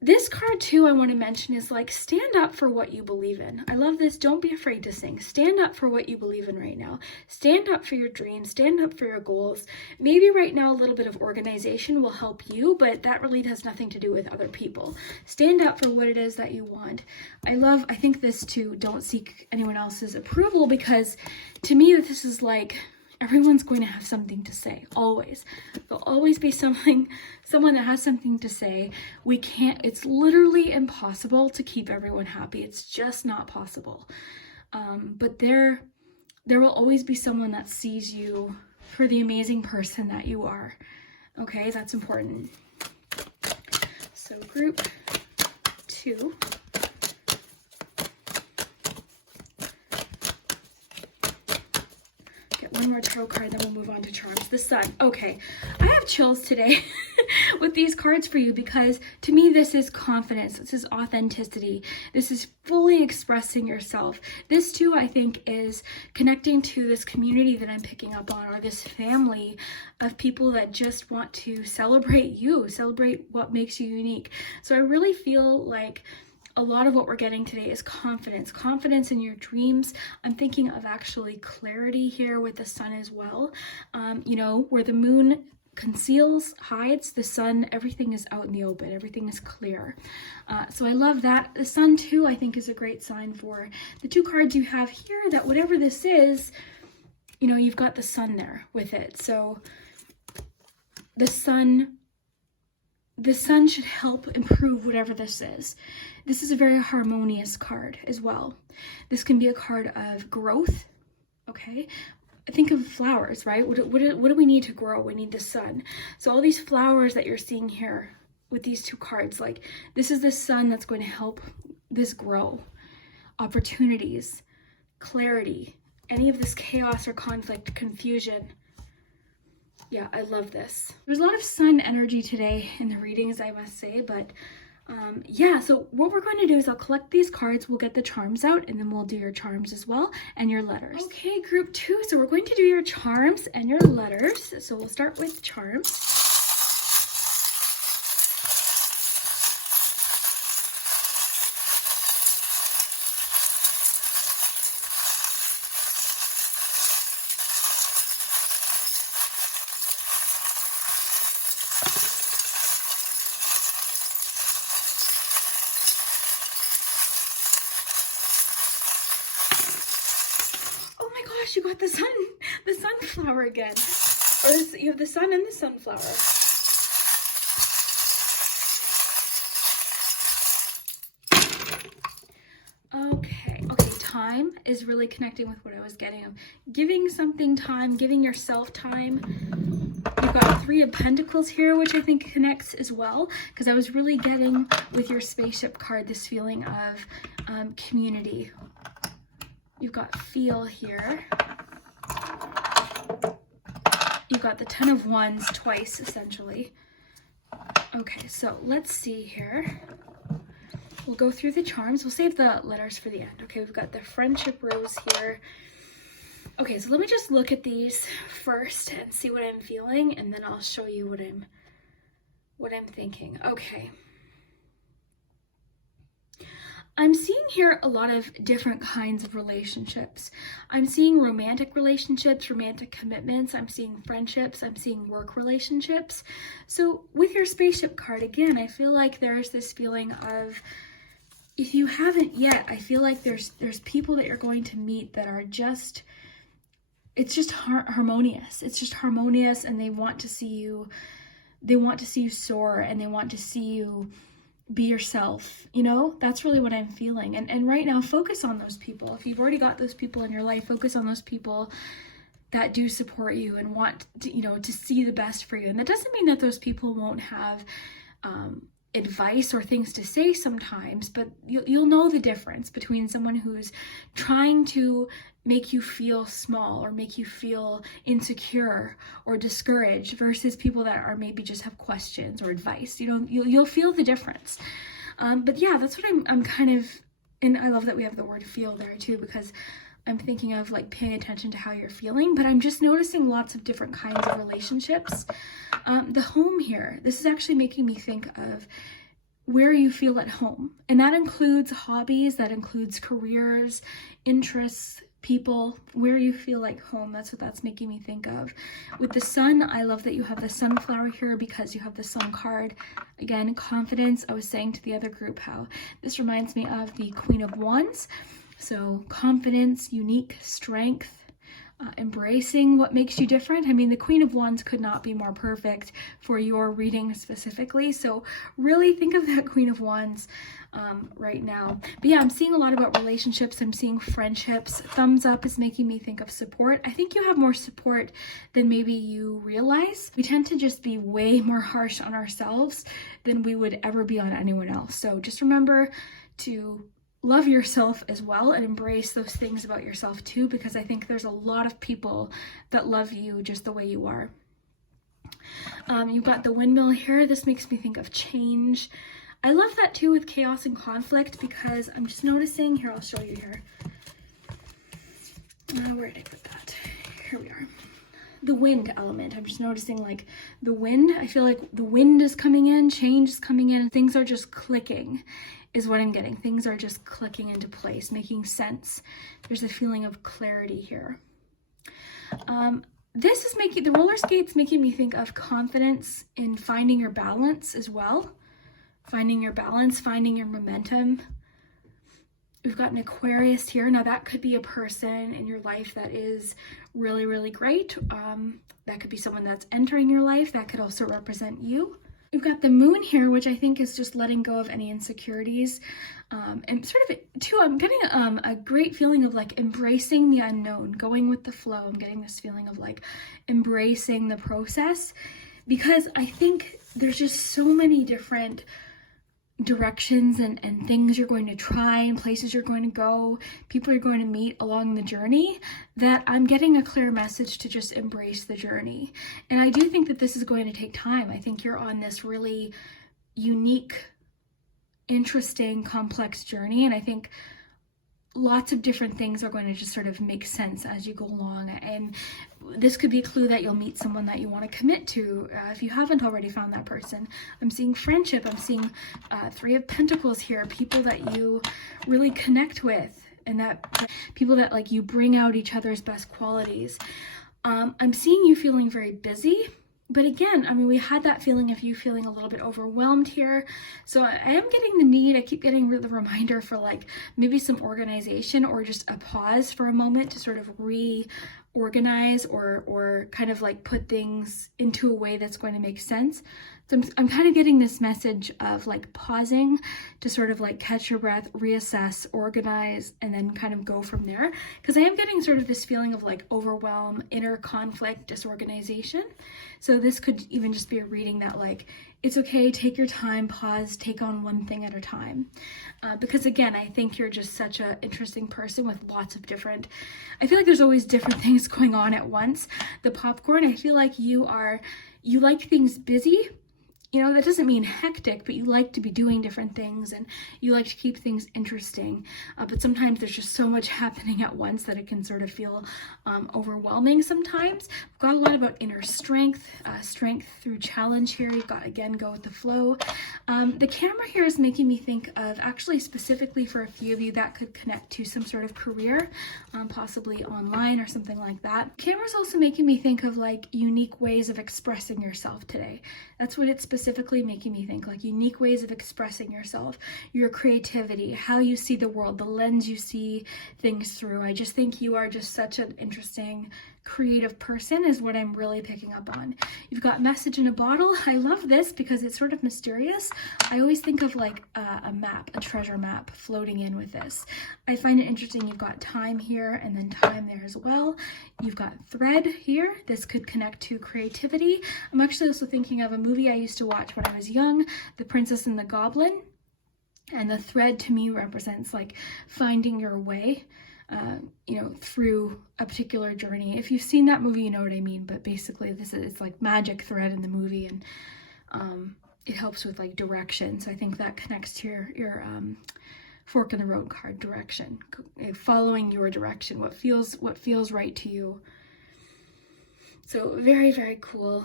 This card too, I want to mention, is like, stand up for what you believe in. I love this. Don't be afraid to sing. Stand up for what you believe in right now. Stand up for your dreams. Stand up for your goals. Maybe right now a little bit of organization will help you, but that really has nothing to do with other people. Stand up for what it is that you want. I think this too, don't seek anyone else's approval, because to me this is like, everyone's going to have something to say, always. There'll always be someone that has something to say. It's literally impossible to keep everyone happy. It's just not possible. But there will always be someone that sees you for the amazing person that you are. Okay, that's important. So group 2. One more tarot card, then we'll move on to charms. The Sun. Okay, I have chills today with these cards for you, because to me this is confidence, this is authenticity, this is fully expressing yourself. This too, I think, is connecting to this community that I'm picking up on, or this family of people that just want to celebrate you, celebrate what makes you unique. So I really feel like a lot of what we're getting today is confidence in your dreams. I'm thinking of actually clarity here with the Sun as well. You know, where the moon conceals, hides, the Sun, everything is out in the open, everything is clear. So I love that. The Sun too, I think, is a great sign for the 2 cards you have here, that whatever this is, you know, you've got the Sun there with it. So the Sun should help improve whatever this is. This is a very harmonious card as well. This can be a card of growth, okay? Think of flowers, right? What do we need to grow? We need the sun. So all these flowers that you're seeing here with these 2 cards, like, this is the sun that's going to help this grow. Opportunities, clarity, any of this chaos or conflict, confusion. Yeah, I love this. There's a lot of sun energy today in the readings, I must say, but yeah, so what we're going to do is I'll collect these cards, we'll get the charms out, and then we'll do your charms as well and your letters. Okay, group 2, so we're going to do your charms and your letters. So we'll start with charms. You got the sunflower again. Or you have the sun and the sunflower. Okay, time is really connecting with what I was getting. I'm giving something time, giving yourself time. You've got 3 of Pentacles here, which I think connects as well, because I was really getting with your spaceship card this feeling of community. You've got feel here. You've got the 10 of Wands twice, essentially. Okay, so let's see here. We'll go through the charms. We'll save the letters for the end. Okay, we've got the friendship rose here. Okay, so let me just look at these first and see what I'm feeling, and then I'll show you what I'm thinking. Okay. I'm seeing here a lot of different kinds of relationships. I'm seeing romantic relationships, romantic commitments. I'm seeing friendships. I'm seeing work relationships. So with your spaceship card, again, I feel like there's this feeling of, if you haven't yet, I feel like there's people that you're going to meet that are just, it's just harmonious. It's just harmonious, and they want to see you soar, and they want to see you be yourself, you know? That's really what I'm feeling. And right now, focus on those people. If you've already got those people in your life, focus on those people that do support you and want to, you know, to see the best for you. And that doesn't mean that those people won't have advice or things to say sometimes, but you'll know the difference between someone who's trying to make you feel small or make you feel insecure or discouraged versus people that are maybe just have questions or advice. You know, you'll feel the difference. But yeah, that's what I'm kind of, and I love that we have the word feel there too, because I'm thinking of like paying attention to how you're feeling, but I'm just noticing lots of different kinds of relationships. The home here, this is actually making me think of where you feel at home. And that includes hobbies, that includes careers, interests, people, where you feel like home. That's what that's making me think of. With the sun, I love that you have the sunflower here because you have the sun card. Again, confidence. I was saying to the other group how this reminds me of the Queen of Wands. So confidence, unique strength, embracing what makes you different. I mean, the Queen of Wands could not be more perfect for your reading specifically. So really think of that Queen of Wands right now. But yeah, I'm seeing a lot about relationships. I'm seeing friendships. Thumbs up is making me think of support. I think you have more support than maybe you realize. We tend to just be way more harsh on ourselves than we would ever be on anyone else. So just remember to love yourself as well and embrace those things about yourself too, because I think there's a lot of people that love you just the way you are. You've got the windmill here. This makes me think of change. I love that too with chaos and conflict, because I'm just noticing here, I'll show you here. Where did I put that? Here we are. The wind element. I'm just noticing like the wind. I feel like the wind is coming in, change is coming in, things are just clicking is what I'm getting. Things are just clicking into place, making sense. There's a feeling of clarity here. This is making, the roller skates making me think of confidence in finding your balance as well. Finding your balance, finding your momentum. We've got an Aquarius here. Now that could be a person in your life that is really, really great. That could be someone that's entering your life. That could also represent you. We've got the moon here, which I think is just letting go of any insecurities. And sort of, too, I'm getting a great feeling of like embracing the unknown, going with the flow. I'm getting this feeling of like embracing the process, because I think there's just so many different directions and things you're going to try and places you're going to go, people you're going to meet along the journey, that I'm getting a clear message to just embrace the journey. And I do think that this is going to take time. I think you're on this really unique, interesting, complex journey, and I think lots of different things are going to just sort of make sense as you go along. And this could be a clue that you'll meet someone that you want to commit to if you haven't already found that person. I'm seeing friendship. I'm seeing Three of Pentacles here, people that you really connect with, and that people that like you bring out each other's best qualities. I'm seeing you feeling very busy. But again, I mean, we had that feeling of you feeling a little bit overwhelmed here. So I am getting the need, I keep getting the reminder for like maybe some organization or just a pause for a moment to sort of reorganize or kind of like put things into a way that's going to make sense. So I'm kind of getting this message of like pausing to sort of like catch your breath, reassess, organize, and then kind of go from there. Because I am getting sort of this feeling of like overwhelm, inner conflict, disorganization. So this could even just be a reading that like, it's okay, take your time, pause, take on one thing at a time. Because again, I think you're just such an interesting person with lots of different, I feel like there's always different things going on at once. The popcorn, I feel like you like things busy. You know, that doesn't mean hectic, but you like to be doing different things and you like to keep things interesting. But sometimes there's just so much happening at once that it can sort of feel overwhelming sometimes. We've got a lot about inner strength, strength through challenge here. You've got, again, go with the flow. The camera here is making me think of actually specifically for a few of you that could connect to some sort of career, possibly online or something like that. Camera's also making me think of like unique ways of expressing yourself today. That's what it's specifically specifically making me think like unique ways of expressing yourself, your creativity, how you see the world, the lens you see things through. I just think you are just such an interesting creative person is what I'm really picking up on. You've got message in a bottle. I love this because it's sort of mysterious. I always think of like a map, a treasure map floating in with this. I find it interesting. You've got time here and then time there as well. You've got thread here. This could connect to creativity. I'm actually also thinking of a movie I used to watch when I was young, The Princess and the Goblin. And the thread to me represents like finding your way, through a particular journey. If you've seen that movie, you know what I mean. But basically, it's like magic thread in the movie, and it helps with like direction. So I think that connects to your fork in the road card, direction, following your direction, what feels right to you. So very, very cool.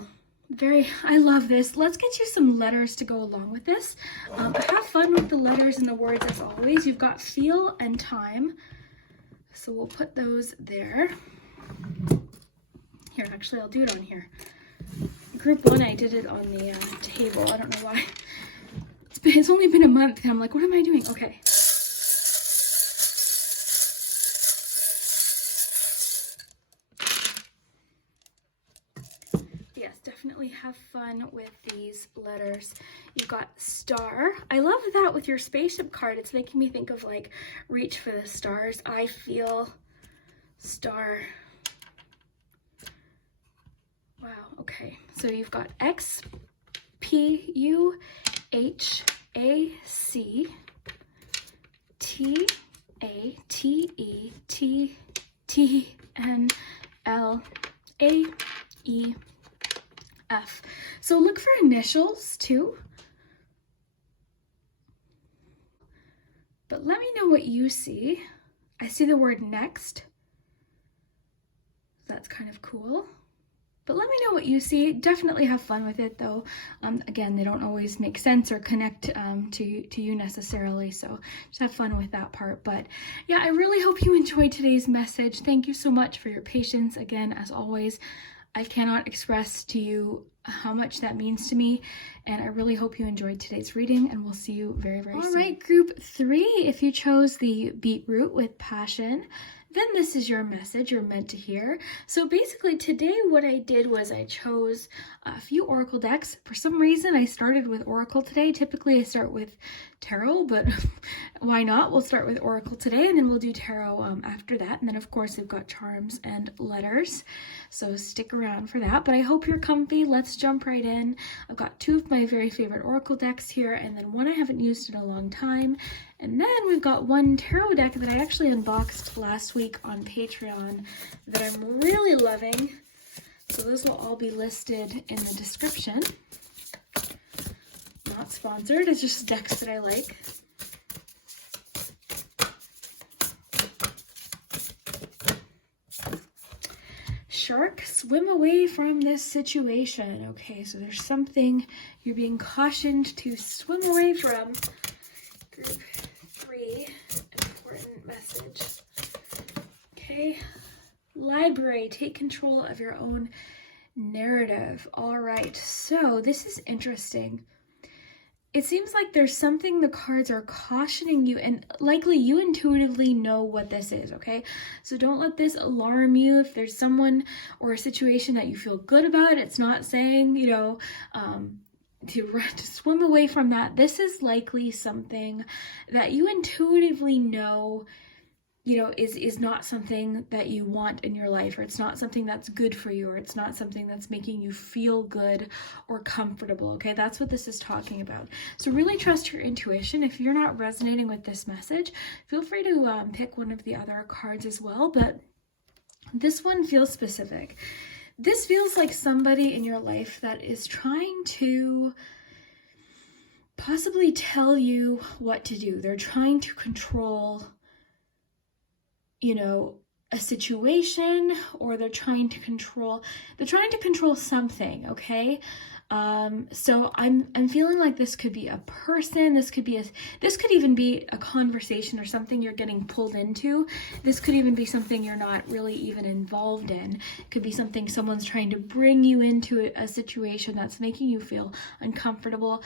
I love this. Let's get you some letters to go along with this. Have fun with the letters and the words as always. You've got feel and time. So we'll put those there. Here, actually, I'll do it on here. Group 1, I did it on the table. I don't know why. It's only been a month, and I'm like, what am I doing? Okay. Yes, definitely have fun with these letters. You've got star. I love that with your spaceship card. It's making me think of like reach for the stars. I feel star. Wow, okay. So you've got X, P, U, H, A, C, T, A, T, E, T, T, N, L, A, E, F. So look for initials too. But let me know what you see. I see the word next. That's kind of cool. But let me know what you see. Definitely have fun with it though. Again, they don't always make sense or connect to you necessarily. So just have fun with that part. But yeah, I really hope you enjoyed today's message. Thank you so much for your patience. Again, as always, I cannot express to you how much that means to me, and I really hope you enjoyed today's reading, and we'll see you very, very soon. All right, group 3, if you chose the beetroot with passion, then this is your message you're meant to hear. So basically today what I did was I chose a few oracle decks. For some reason I started with oracle today. Typically I start with tarot, but why not? We'll start with oracle today, and then we'll do tarot after that. And then of course we've got charms and letters, so stick around for that. But I hope you're comfy. Let's jump right in. I've got 2 of my very favorite oracle decks here, and then one I haven't used in a long time. And then we've got one tarot deck that I actually unboxed last week on Patreon that I'm really loving. So those will all be listed in the description. Not sponsored, it's just decks that I like. Shark, swim away from this situation. Okay, so there's something you're being cautioned to swim away from. Group 3, important message. Okay, library, take control of your own narrative. All right, so this is interesting. It seems like there's something the cards are cautioning you, and likely you intuitively know what this is, okay? So don't let this alarm you. If there's someone or a situation that you feel good about, it's not saying, to swim away from that. This is likely something that you intuitively know, is not something that you want in your life, or it's not something that's good for you, or it's not something that's making you feel good or comfortable, okay? That's what this is talking about. So really trust your intuition. If you're not resonating with this message, feel free to pick one of the other cards as well, but this one feels specific. This feels like somebody in your life that is trying to possibly tell you what to do. They're trying to control a situation, or they're trying to control something, okay? So I'm feeling like this could be a person, this could even be a conversation or something you're getting pulled into. This could even be something you're not really even involved in. It could be something someone's trying to bring you into a situation that's making you feel uncomfortable.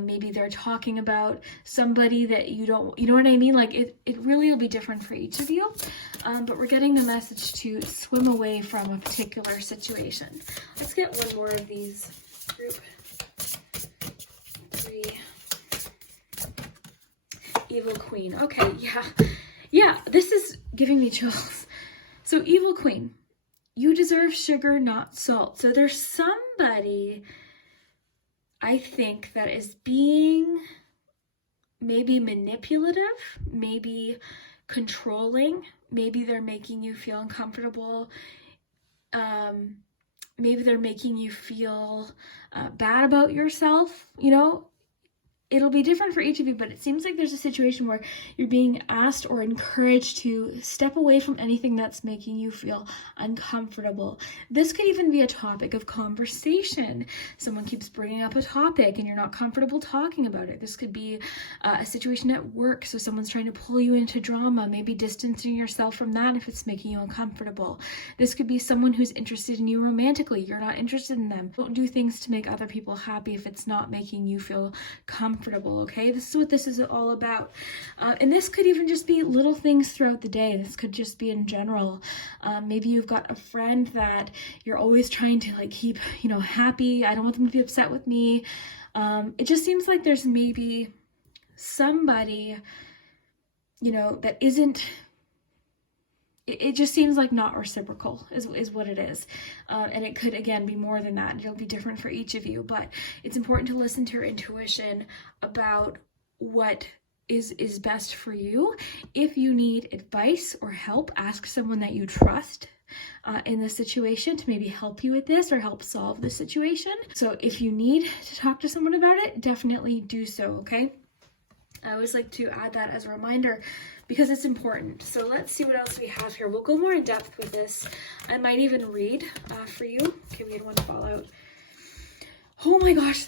Maybe they're talking about somebody that you know what I mean? Like it really will be different for each of you. But we're getting the message to swim away from a particular situation. Let's get one more of these. Group 3. Evil Queen. Okay, yeah, this is giving me chills. So Evil Queen, you deserve sugar, not salt. So there's somebody, I think, that is being maybe manipulative, maybe controlling, maybe they're making you feel uncomfortable. Maybe they're making you feel bad about yourself, It'll be different for each of you, but it seems like there's a situation where you're being asked or encouraged to step away from anything that's making you feel uncomfortable. This could even be a topic of conversation. Someone keeps bringing up a topic and you're not comfortable talking about it. This could be a situation at work, so someone's trying to pull you into drama, maybe distancing yourself from that if it's making you uncomfortable. This could be someone who's interested in you romantically. You're not interested in them. Don't do things to make other people happy if it's not making you feel comfortable. Okay, this is what this is all about. And this could even just be little things throughout the day. This could just be in general. Maybe you've got a friend that you're always trying to keep, happy. I don't want them to be upset with me. It just seems like there's maybe somebody, that isn't. It just seems like not reciprocal is what it is. And it could, again, be more than that. It'll be different for each of you, but it's important to listen to your intuition about what is best for you. If you need advice or help, ask someone that you trust in this situation to maybe help you with this or help solve the situation. So if you need to talk to someone about it, definitely do so, okay? I always like to add that as a reminder because it's important. So let's see what else we have here. We'll go more in depth with this. I might even read for you. Okay, we had one fall out. Oh my gosh,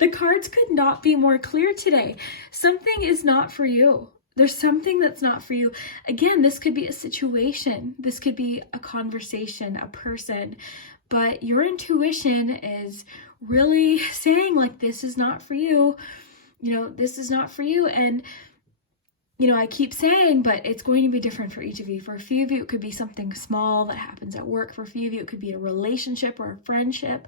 the cards could not be more clear today. Something is not for you. There's something that's not for you. Again, this could be a situation. This could be a conversation, a person. But your intuition is really saying this is not for you. This is not for you. And, I keep saying, but it's going to be different for each of you. For a few of you, it could be something small that happens at work. For a few of you, it could be a relationship or a friendship.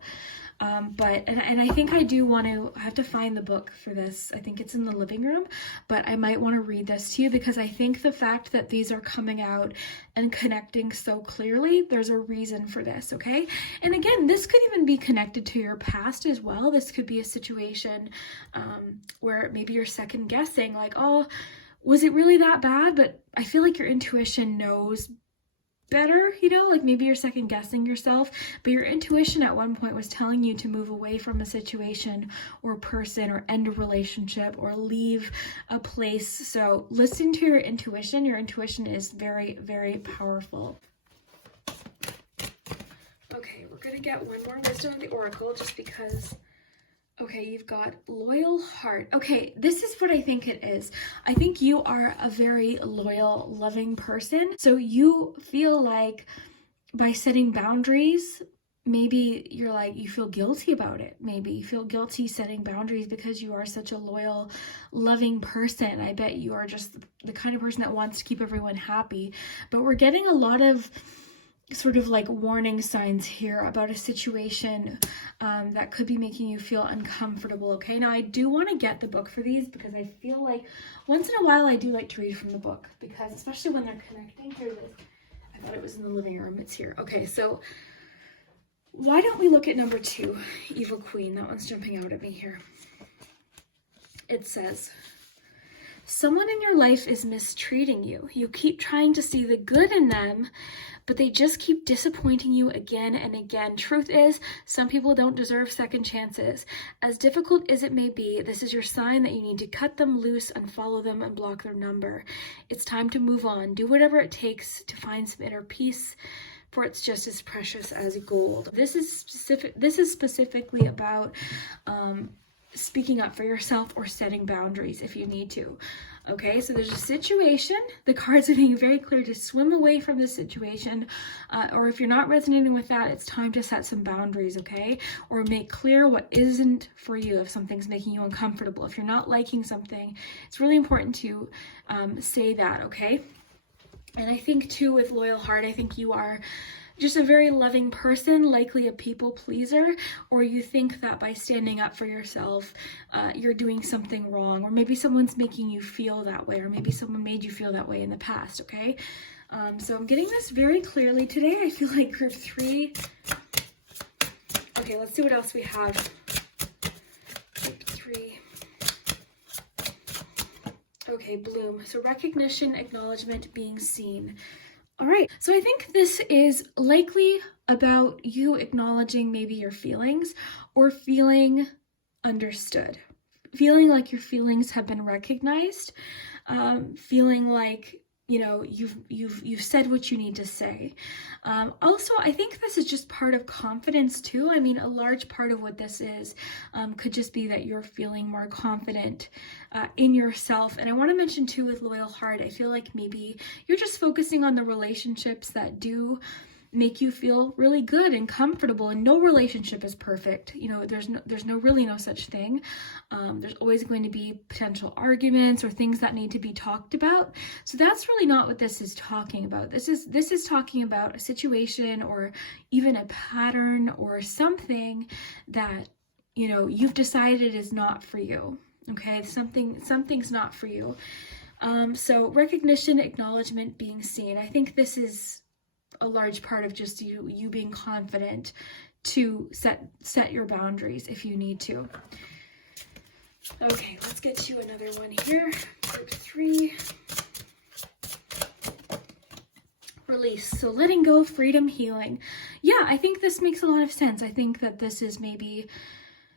And I think I do want to, I have to find the book for this. I think it's in the living room, but I might want to read this to you because I think the fact that these are coming out and connecting so clearly, there's a reason for this, okay? And again, this could even be connected to your past as well. This could be a situation where maybe you're second guessing, oh, was it really that bad? But I feel like your intuition knows better, maybe you're second guessing yourself, but your intuition at one point was telling you to move away from a situation or person or end a relationship or leave a place. So listen to your intuition. Your intuition is very, very powerful. Okay, we're going to get one more wisdom of the oracle just because. Okay, you've got loyal heart. Okay, this is what I think it is. I think you are a very loyal, loving person. So you feel like by setting boundaries, maybe you feel guilty about it. Maybe you feel guilty setting boundaries because you are such a loyal, loving person. I bet you are just the kind of person that wants to keep everyone happy. But we're getting a lot of sort of warning signs here about a situation that could be making you feel uncomfortable. Okay, now I do want to get the book for these because I feel like once in a while I do like to read from the book because especially when they're connecting. Here it is. I thought it was in the living room. It's here. Okay, so why don't we look at number 2, Evil Queen? That one's jumping out at me here. It says, Someone in your life is mistreating you. You keep trying to see the good in them, but they just keep disappointing you again and again. Truth is, some people don't deserve second chances. As difficult as it may be, this is your sign that you need to cut them loose, unfollow them, and block their number. It's time to move on. Do whatever it takes to find some inner peace, for it's just as precious as gold. This is specifically about speaking up for yourself or setting boundaries if you need to. Okay, so there's a situation. The cards are being very clear to swim away from the situation, or if you're not resonating with that, it's time to set some boundaries, okay? Or make clear what isn't for you if something's making you uncomfortable. If you're not liking something, it's really important to say that, okay? And I think too, with Loyal Heart, I think you are just a very loving person, likely a people pleaser, or you think that by standing up for yourself, you're doing something wrong, or maybe someone's making you feel that way, or maybe someone made you feel that way in the past, okay? So I'm getting this very clearly today. I feel like group 3. Okay, let's see what else we have. Group 3. Okay, Bloom. So recognition, acknowledgement, being seen. All right, so I think this is likely about you acknowledging maybe your feelings or feeling understood, feeling like your feelings have been recognized, feeling like, you know, you've said what you need to say. Also, I think this is just part of confidence too. I mean, a large part of what this is could just be that you're feeling more confident in yourself. And I want to mention too, with Loyal Heart, I feel like maybe you're just focusing on the relationships that do make you feel really good and comfortable, and no relationship is perfect. You know, there's really no such thing. There's always going to be potential arguments or things that need to be talked about. So that's really not what this is talking about. This is talking about a situation or even a pattern or something that, you know, you've decided is not for you. Okay, something's not for you. So recognition, acknowledgement, being seen. I think this is a large part of just you being confident to set your boundaries if you need to. Okay, let's get to another one here. Group 3. Release. So letting go, freedom, healing. Yeah, I think this makes a lot of sense. I think that this is maybe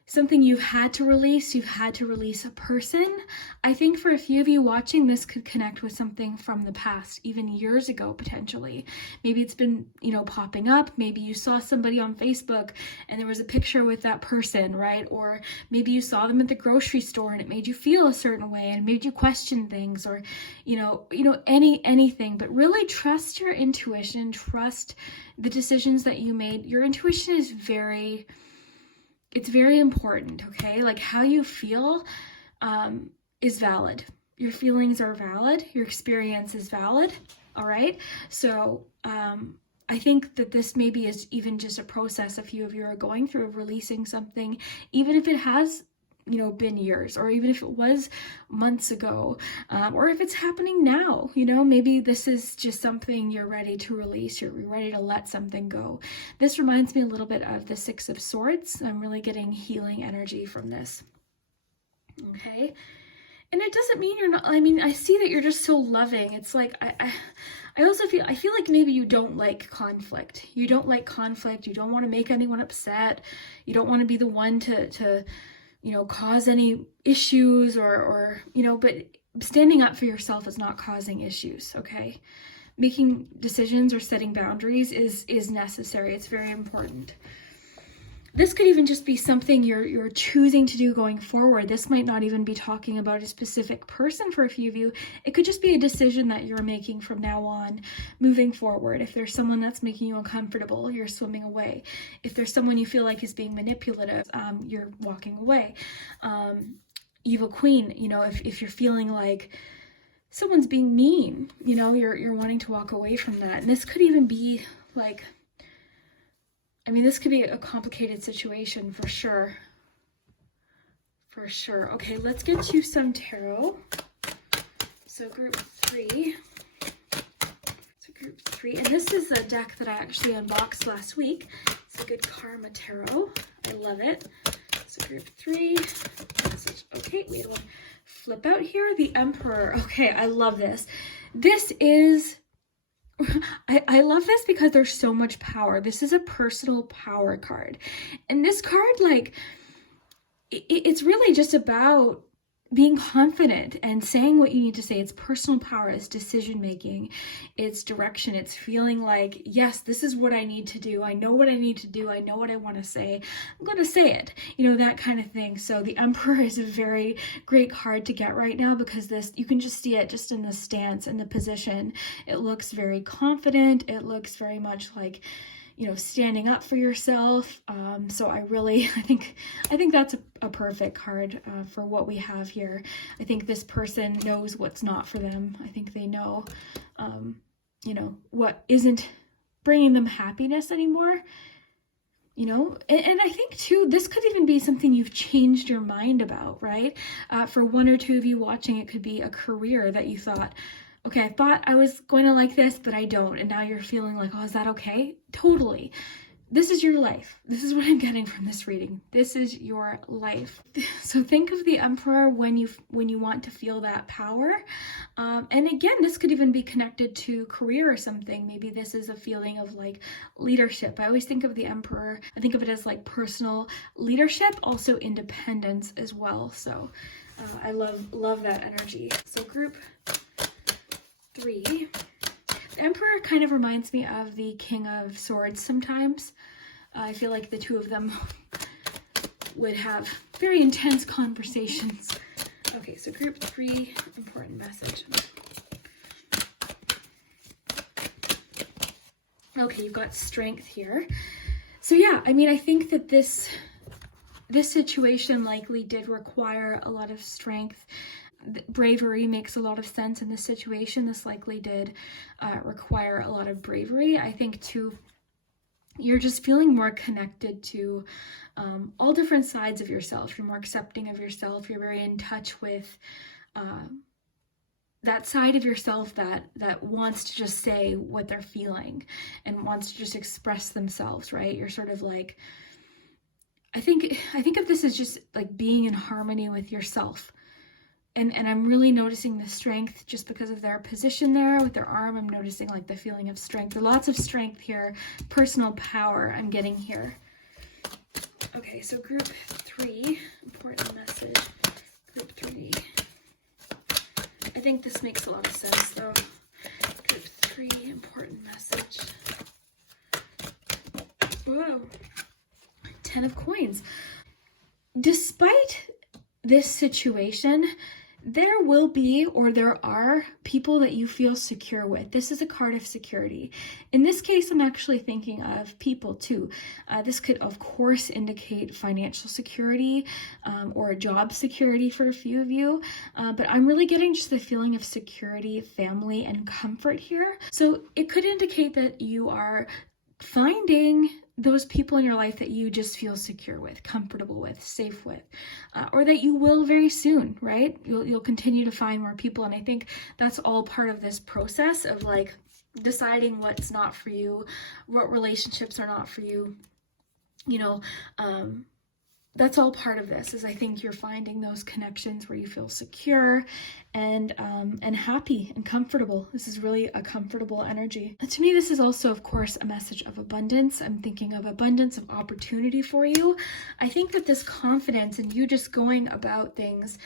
something you've had to release. You've had to release a person. I think for a few of you watching, this could connect with something from the past, even years ago, potentially. Maybe it's been, you know, popping up. Maybe you saw somebody on Facebook and there was a picture with that person, right? Or maybe you saw them at the grocery store and it made you feel a certain way and made you question things, or, anything. But really trust your intuition, trust the decisions that you made. Your intuition is it's very important, okay? Like how you feel is valid. Your feelings are valid. Your experience is valid, all right? So I think that this maybe is even just a process a few of you are going through of releasing something, even if it has, you know, been years, or even if it was months ago, or if it's happening now, you know, maybe this is just something you're ready to release. You're ready to let something go. This reminds me a little bit of the 6 of Swords. I'm really getting healing energy from this. Okay. And it doesn't mean you're not, I mean, I see that you're just so loving. It's like, I also feel like maybe you don't like conflict. You don't like conflict. You don't want to make anyone upset. You don't want to be the one to cause any issues or, but standing up for yourself is not causing issues, okay? Making decisions or setting boundaries is necessary. It's very important. This could even just be something you're choosing to do going forward. This might not even be talking about a specific person for a few of you. It could just be a decision that you're making from now on, moving forward. If there's someone that's making you uncomfortable, you're swimming away. If there's someone you feel like is being manipulative, you're walking away. Evil Queen, if you're feeling like someone's being mean, you're wanting to walk away from that. And this could even be like, this could be a complicated situation for sure. For sure. Okay, let's get to some tarot. So group 3. And this is a deck that I actually unboxed last week. It's a good Karma Tarot. I love it. So group 3. Okay, we had one. flip out here, the Emperor. Okay, I love this. This is, I love this because there's so much power. This is a personal power card. And this card, like, it's really just about being confident and saying what you need to say. It's personal power, it's decision making, it's direction, it's feeling like, yes, this is what I need to do. I know what I need to do. I know what I want to say. I'm going to say it, that kind of thing. So the Emperor is a very great card to get right now because this, you can just see it just in the stance and the position. It looks very confident. It looks very much like, standing up for yourself. So I think that's a perfect card for what we have here. I think this person knows what's not for them. I think they know, what isn't bringing them happiness anymore. And I think too, this could even be something you've changed your mind about, right? For one or two of you watching, it could be a career that you thought, okay, I thought I was going to like this, but I don't. And now you're feeling like, oh, is that okay? Totally. This is your life. This is what I'm getting from this reading. This is your life. So think of the Emperor when you want to feel that power. And again, this could even be connected to career or something. Maybe this is a feeling of like leadership. I always think of the Emperor. I think of it as like personal leadership, also independence as well. So I love that energy. So group 3. The Emperor kind of reminds me of the King of Swords sometimes. I feel like the two of them would have very intense conversations. Okay, so group 3, important message. Okay, you've got strength here. So yeah, I think that this situation likely did require a lot of strength. Bravery makes a lot of sense in this situation. This likely did require a lot of bravery. I think too, you're just feeling more connected to all different sides of yourself. You're more accepting of yourself. You're very in touch with that side of yourself that wants to just say what they're feeling and wants to just express themselves, right? You're sort of like, I think of this as just like being in harmony with yourself. And I'm really noticing the strength just because of their position there with their arm. I'm noticing like the feeling of strength. There's lots of strength here. Personal power I'm getting here. Okay, so group 3, important message. Group 3. I think this makes a lot of sense though. Group 3, important message. Whoa. 10 of coins. Despite this situation, there will be, or there are people that you feel secure with. This is a card of security. In this case, I'm actually thinking of people too. This could, of course, indicate financial security or job security for a few of you. But I'm really getting just the feeling of security, family, and comfort here. So it could indicate that you are finding those people in your life that you just feel secure with, comfortable with, safe with, or that you will very soon, right? You'll continue to find more people. And I think that's all part of this process of like deciding what's not for you, what relationships are not for you, that's all part of this, is I think you're finding those connections where you feel secure and happy and comfortable. This is really a comfortable energy. And to me, this is also, of course, a message of abundance. I'm thinking of abundance of opportunity for you. I think that this confidence and you just going about things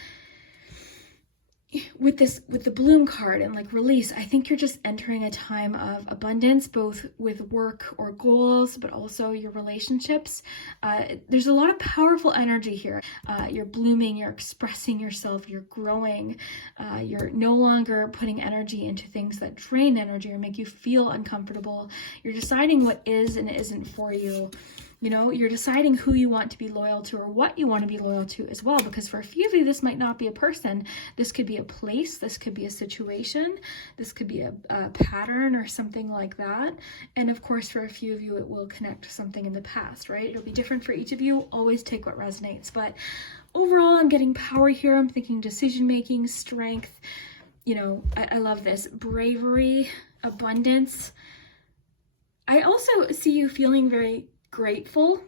with the Bloom card and like release, I think you're just entering a time of abundance, both with work or goals, but also your relationships. There's a lot of powerful energy here. You're blooming, you're expressing yourself, you're growing. You're no longer putting energy into things that drain energy or make you feel uncomfortable. You're deciding what is and isn't for you. You're deciding who you want to be loyal to or what you want to be loyal to as well, because for a few of you, this might not be a person. This could be a place. This could be a situation. This could be a pattern or something like that. And of course, for a few of you, it will connect to something in the past, right? It'll be different for each of you. Always take what resonates. But overall, I'm getting power here. I'm thinking decision-making, strength. I love this. Bravery, abundance. I also see you feeling very grateful.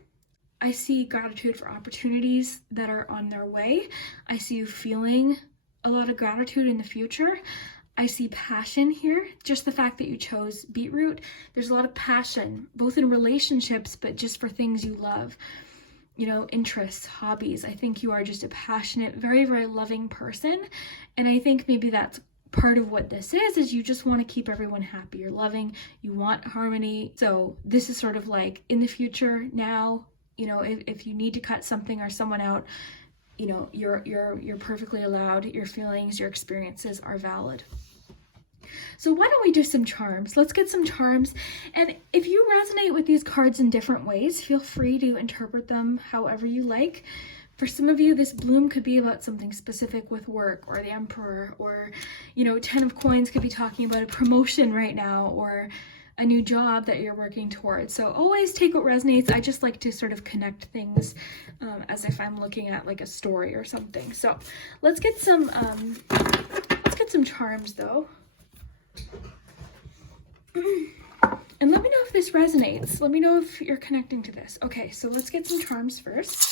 I see gratitude for opportunities that are on their way. I see you feeling a lot of gratitude in the future. I see passion here. Just the fact that you chose beetroot, there's a lot of passion, both in relationships, but just for things you love, you know, interests, hobbies. I think you are just a passionate, very, very loving person. And I think maybe that's part of what this is you just want to keep everyone happy. You're loving, you want harmony. So this is sort of like in the future now, you know, if you need to cut something or someone out, you know, you're perfectly allowed. Your feelings, your experiences are valid. So why don't we do some charms? Let's get some charms. And if you resonate with these cards in different ways, feel free to interpret them however you like. For some of you, this bloom could be about something specific with work or the Emperor, or, you know, 10 of Coins could be talking about a promotion right now or a new job that you're working towards. So always take what resonates. I just like to sort of connect things as if I'm looking at like a story or something. So let's get some charms though. And let me know if this resonates. Let me know if you're connecting to this. Okay, so let's get some charms first.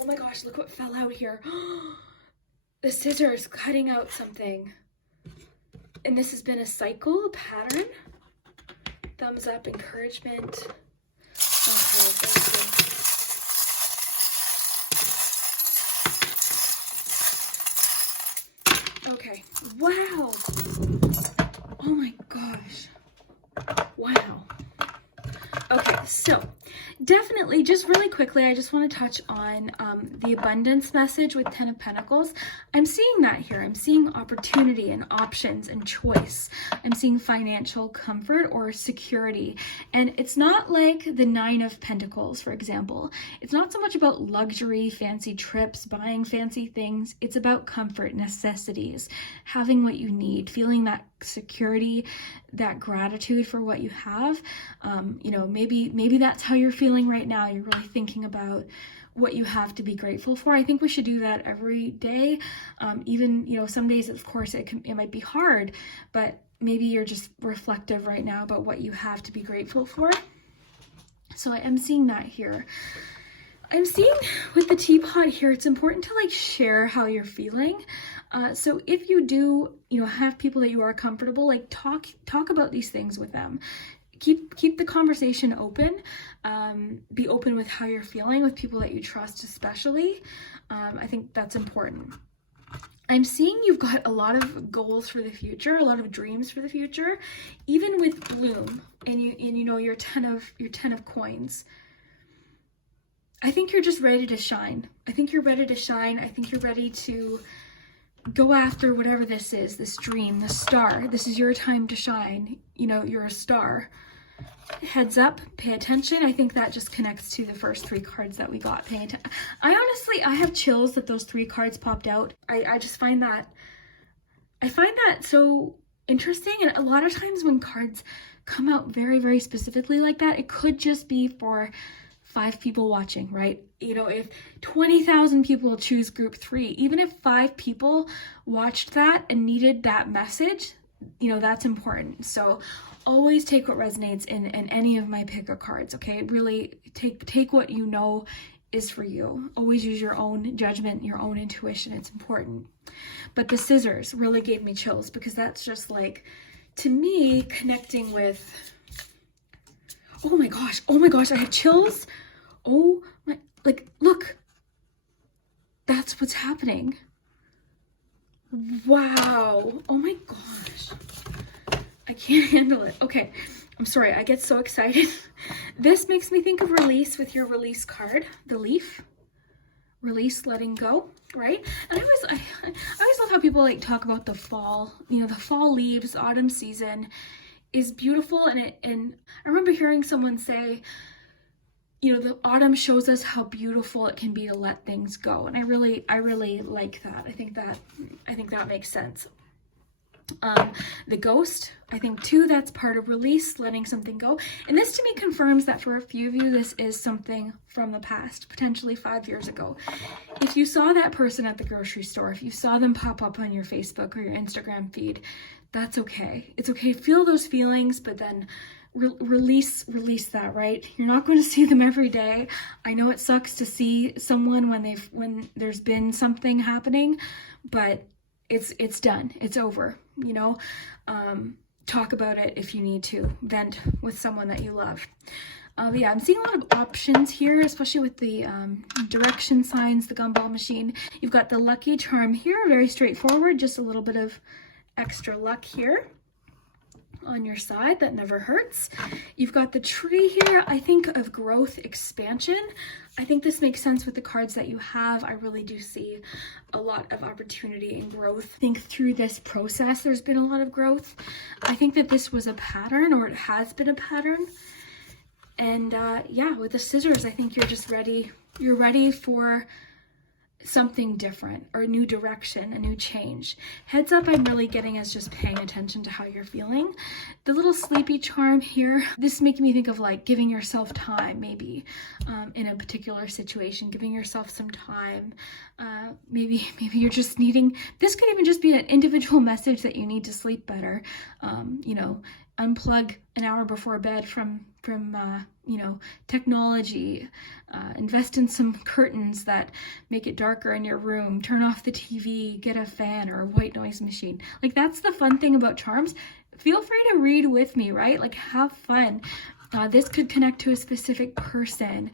Oh my gosh, look what fell out here. The scissors cutting out something. And this has been a cycle, a pattern. Thumbs up, encouragement. Okay, wow. Oh my gosh. Wow. Okay, so definitely, just really quickly, I just want to touch on the abundance message with 10 of Pentacles. I'm seeing that here. I'm seeing opportunity and options and choice. I'm seeing financial comfort or security. And it's not like the 9 of Pentacles, for example. It's not so much about luxury, fancy trips, buying fancy things. It's about comfort, necessities, having what you need, feeling that security, that gratitude for what you have. You know, maybe that's how you're feeling right now. You're really thinking about what you have to be grateful for. I think we should do that every day. Even, you know, some days, of course, it might be hard, but maybe you're just reflective right now about what you have to be grateful for. So I am seeing that here. I'm seeing with the teapot here, it's important to like share how you're feeling. So if you do, you know, have people that you are comfortable, like talk about these things with them. Keep the conversation open. Be open with how you're feeling with people that you trust, especially. I think that's important. I'm seeing you've got a lot of goals for the future, a lot of dreams for the future, even with bloom and you know your 10 of Coins. I think you're just ready to shine. I think you're ready to shine. I think you're ready to go after whatever this is, this dream, the star. This is your time to shine. You know, you're a star. Heads up, pay attention. I think that just connects to the first 3 cards that we got. Paying attention. I have chills that those 3 cards popped out. I just find that, so interesting. And a lot of times when cards come out very, very specifically like that, it could just be for 5 people watching, right? You know, if 20,000 people choose group 3, even if 5 people watched that and needed that message, you know, that's important. So always take what resonates in any of my pick of cards, okay? Really take what you know is for you. Always use your own judgment, your own intuition. It's important. But the scissors really gave me chills because that's just like, to me, connecting with, oh my gosh, I have chills. Oh my, like, look, that's what's happening. Wow. Oh my gosh. I can't handle it. Okay, I'm sorry, I get so excited. This makes me think of release with your release card, the leaf. Release, letting go, right? And I always love how people like talk about the fall, you know, the fall leaves, autumn season is beautiful. And I remember hearing someone say, you know, the autumn shows us how beautiful it can be to let things go. And I really like that. I think that makes sense. The ghost, I think too, that's part of release, letting something go. And this to me confirms that for a few of you, this is something from the past, potentially 5 years ago. If you saw that person at the grocery store, if you saw them pop up on your Facebook or your Instagram feed, that's okay. It's okay. Feel those feelings, but then release that, right? You're not going to see them every day. I know it sucks to see someone when there's been something happening, but it's done. It's over, you know? Talk about it if you need to. Vent with someone that you love. Yeah, I'm seeing a lot of options here, especially with the direction signs, the gumball machine. You've got the lucky charm here, very straightforward, just a little bit of extra luck here on your side, that never hurts. You've got the tree here. I think of growth, expansion. I think this makes sense with the cards that you have. I really do see a lot of opportunity and growth. I think through this process, there's been a lot of growth. I think that this was a pattern, or it has been a pattern. And yeah, with the scissors, I think you're just ready. You're ready for something different, or a new direction, a new change. Heads up, I'm really getting as just paying attention to how you're feeling. The little sleepy charm here, this is making me think of like giving yourself time, maybe in a particular situation, giving yourself some time. Maybe you're just needing, this could even just be an individual message that you need to sleep better. You know, unplug an hour before bed from you know, technology, invest in some curtains that make it darker in your room, turn off the TV, get a fan or a white noise machine. Like, that's the fun thing about charms. Feel free to read with me, right? Like, have fun. This could connect to a specific person.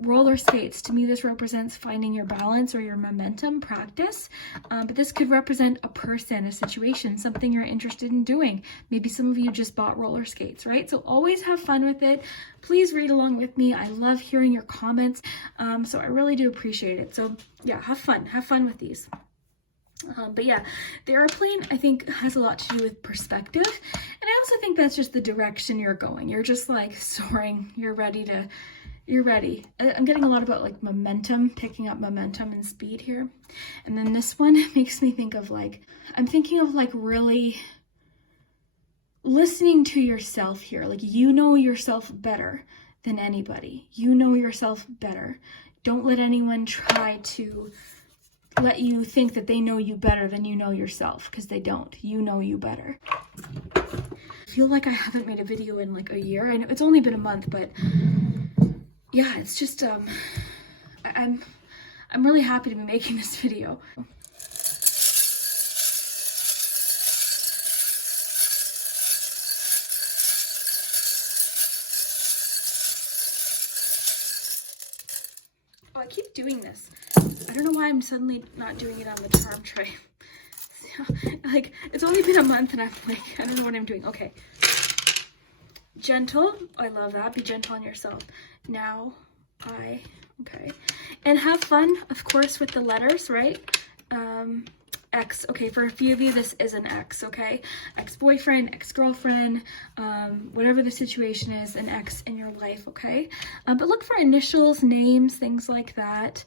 Roller skates, to me, this represents finding your balance or your momentum practice, but this could represent a person, a situation, something you're interested in doing. Maybe some of you just bought roller skates, right? So always have fun with it. Please read along with me. I love hearing your comments, so I really do appreciate it. So yeah, have fun with these. But yeah, the airplane, I think, has a lot to do with perspective, and I also think that's just the direction you're going. You're just like soaring. You're ready. I'm getting a lot about like momentum, picking up momentum and speed here. And then this one makes me think of like, I'm thinking of like really listening to yourself here. Like, you know yourself better than anybody. You know yourself better. Don't let anyone try to let you think that they know you better than you know yourself, because they don't. You know you better. I feel like I haven't made a video in like a year. I know it's only been a month, but yeah, it's just, I'm really happy to be making this video. Oh, I keep doing this. I don't know why I'm suddenly not doing it on the charm tray. Like, it's only been a month and I'm like, I don't know what I'm doing. Okay. Gentle. I love that. Be gentle on yourself. Now, okay. And have fun, of course, with the letters, right? Ex. Okay, for a few of you, this is an ex, okay? Ex-boyfriend, ex-girlfriend, whatever the situation is, an ex in your life, okay? But look for initials, names, things like that.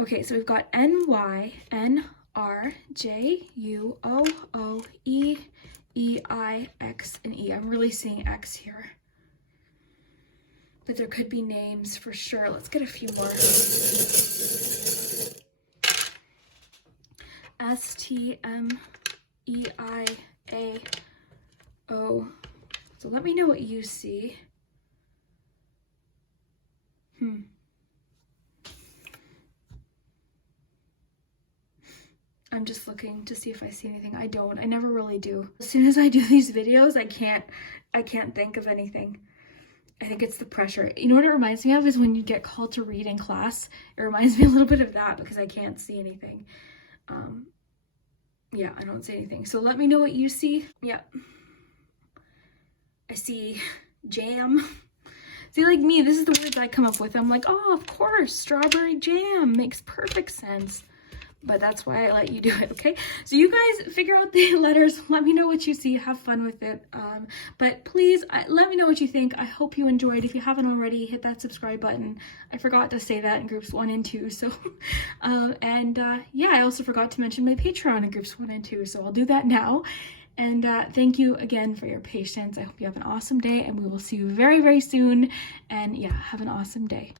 Okay, so we've got N-Y, N-R-J-U-O-O-E, E-I-X, and E. I'm really seeing X here. But there could be names for sure. Let's get a few more. S-T-M-E-I-A-O. So let me know what you see. I'm just looking to see if I see anything. I don't. I never really do. As soon as I do these videos, I can't think of anything. I think it's the pressure. You know what it reminds me of is when you get called to read in class. It reminds me a little bit of that because I can't see anything. Yeah, I don't see anything. So let me know what you see. Yeah. I see jam. See, like me, this is the words I come up with. I'm like, oh, of course, strawberry jam makes perfect sense. But that's why I let you do it, okay? So you guys figure out the letters. Let me know what you see. Have fun with it. But please, let me know what you think. I hope you enjoyed. If you haven't already, hit that subscribe button. I forgot to say that in groups 1 and 2. So, yeah, I also forgot to mention my Patreon in groups 1 and 2. So I'll do that now. And thank you again for your patience. I hope you have an awesome day, and we will see you very, very soon. And yeah, have an awesome day.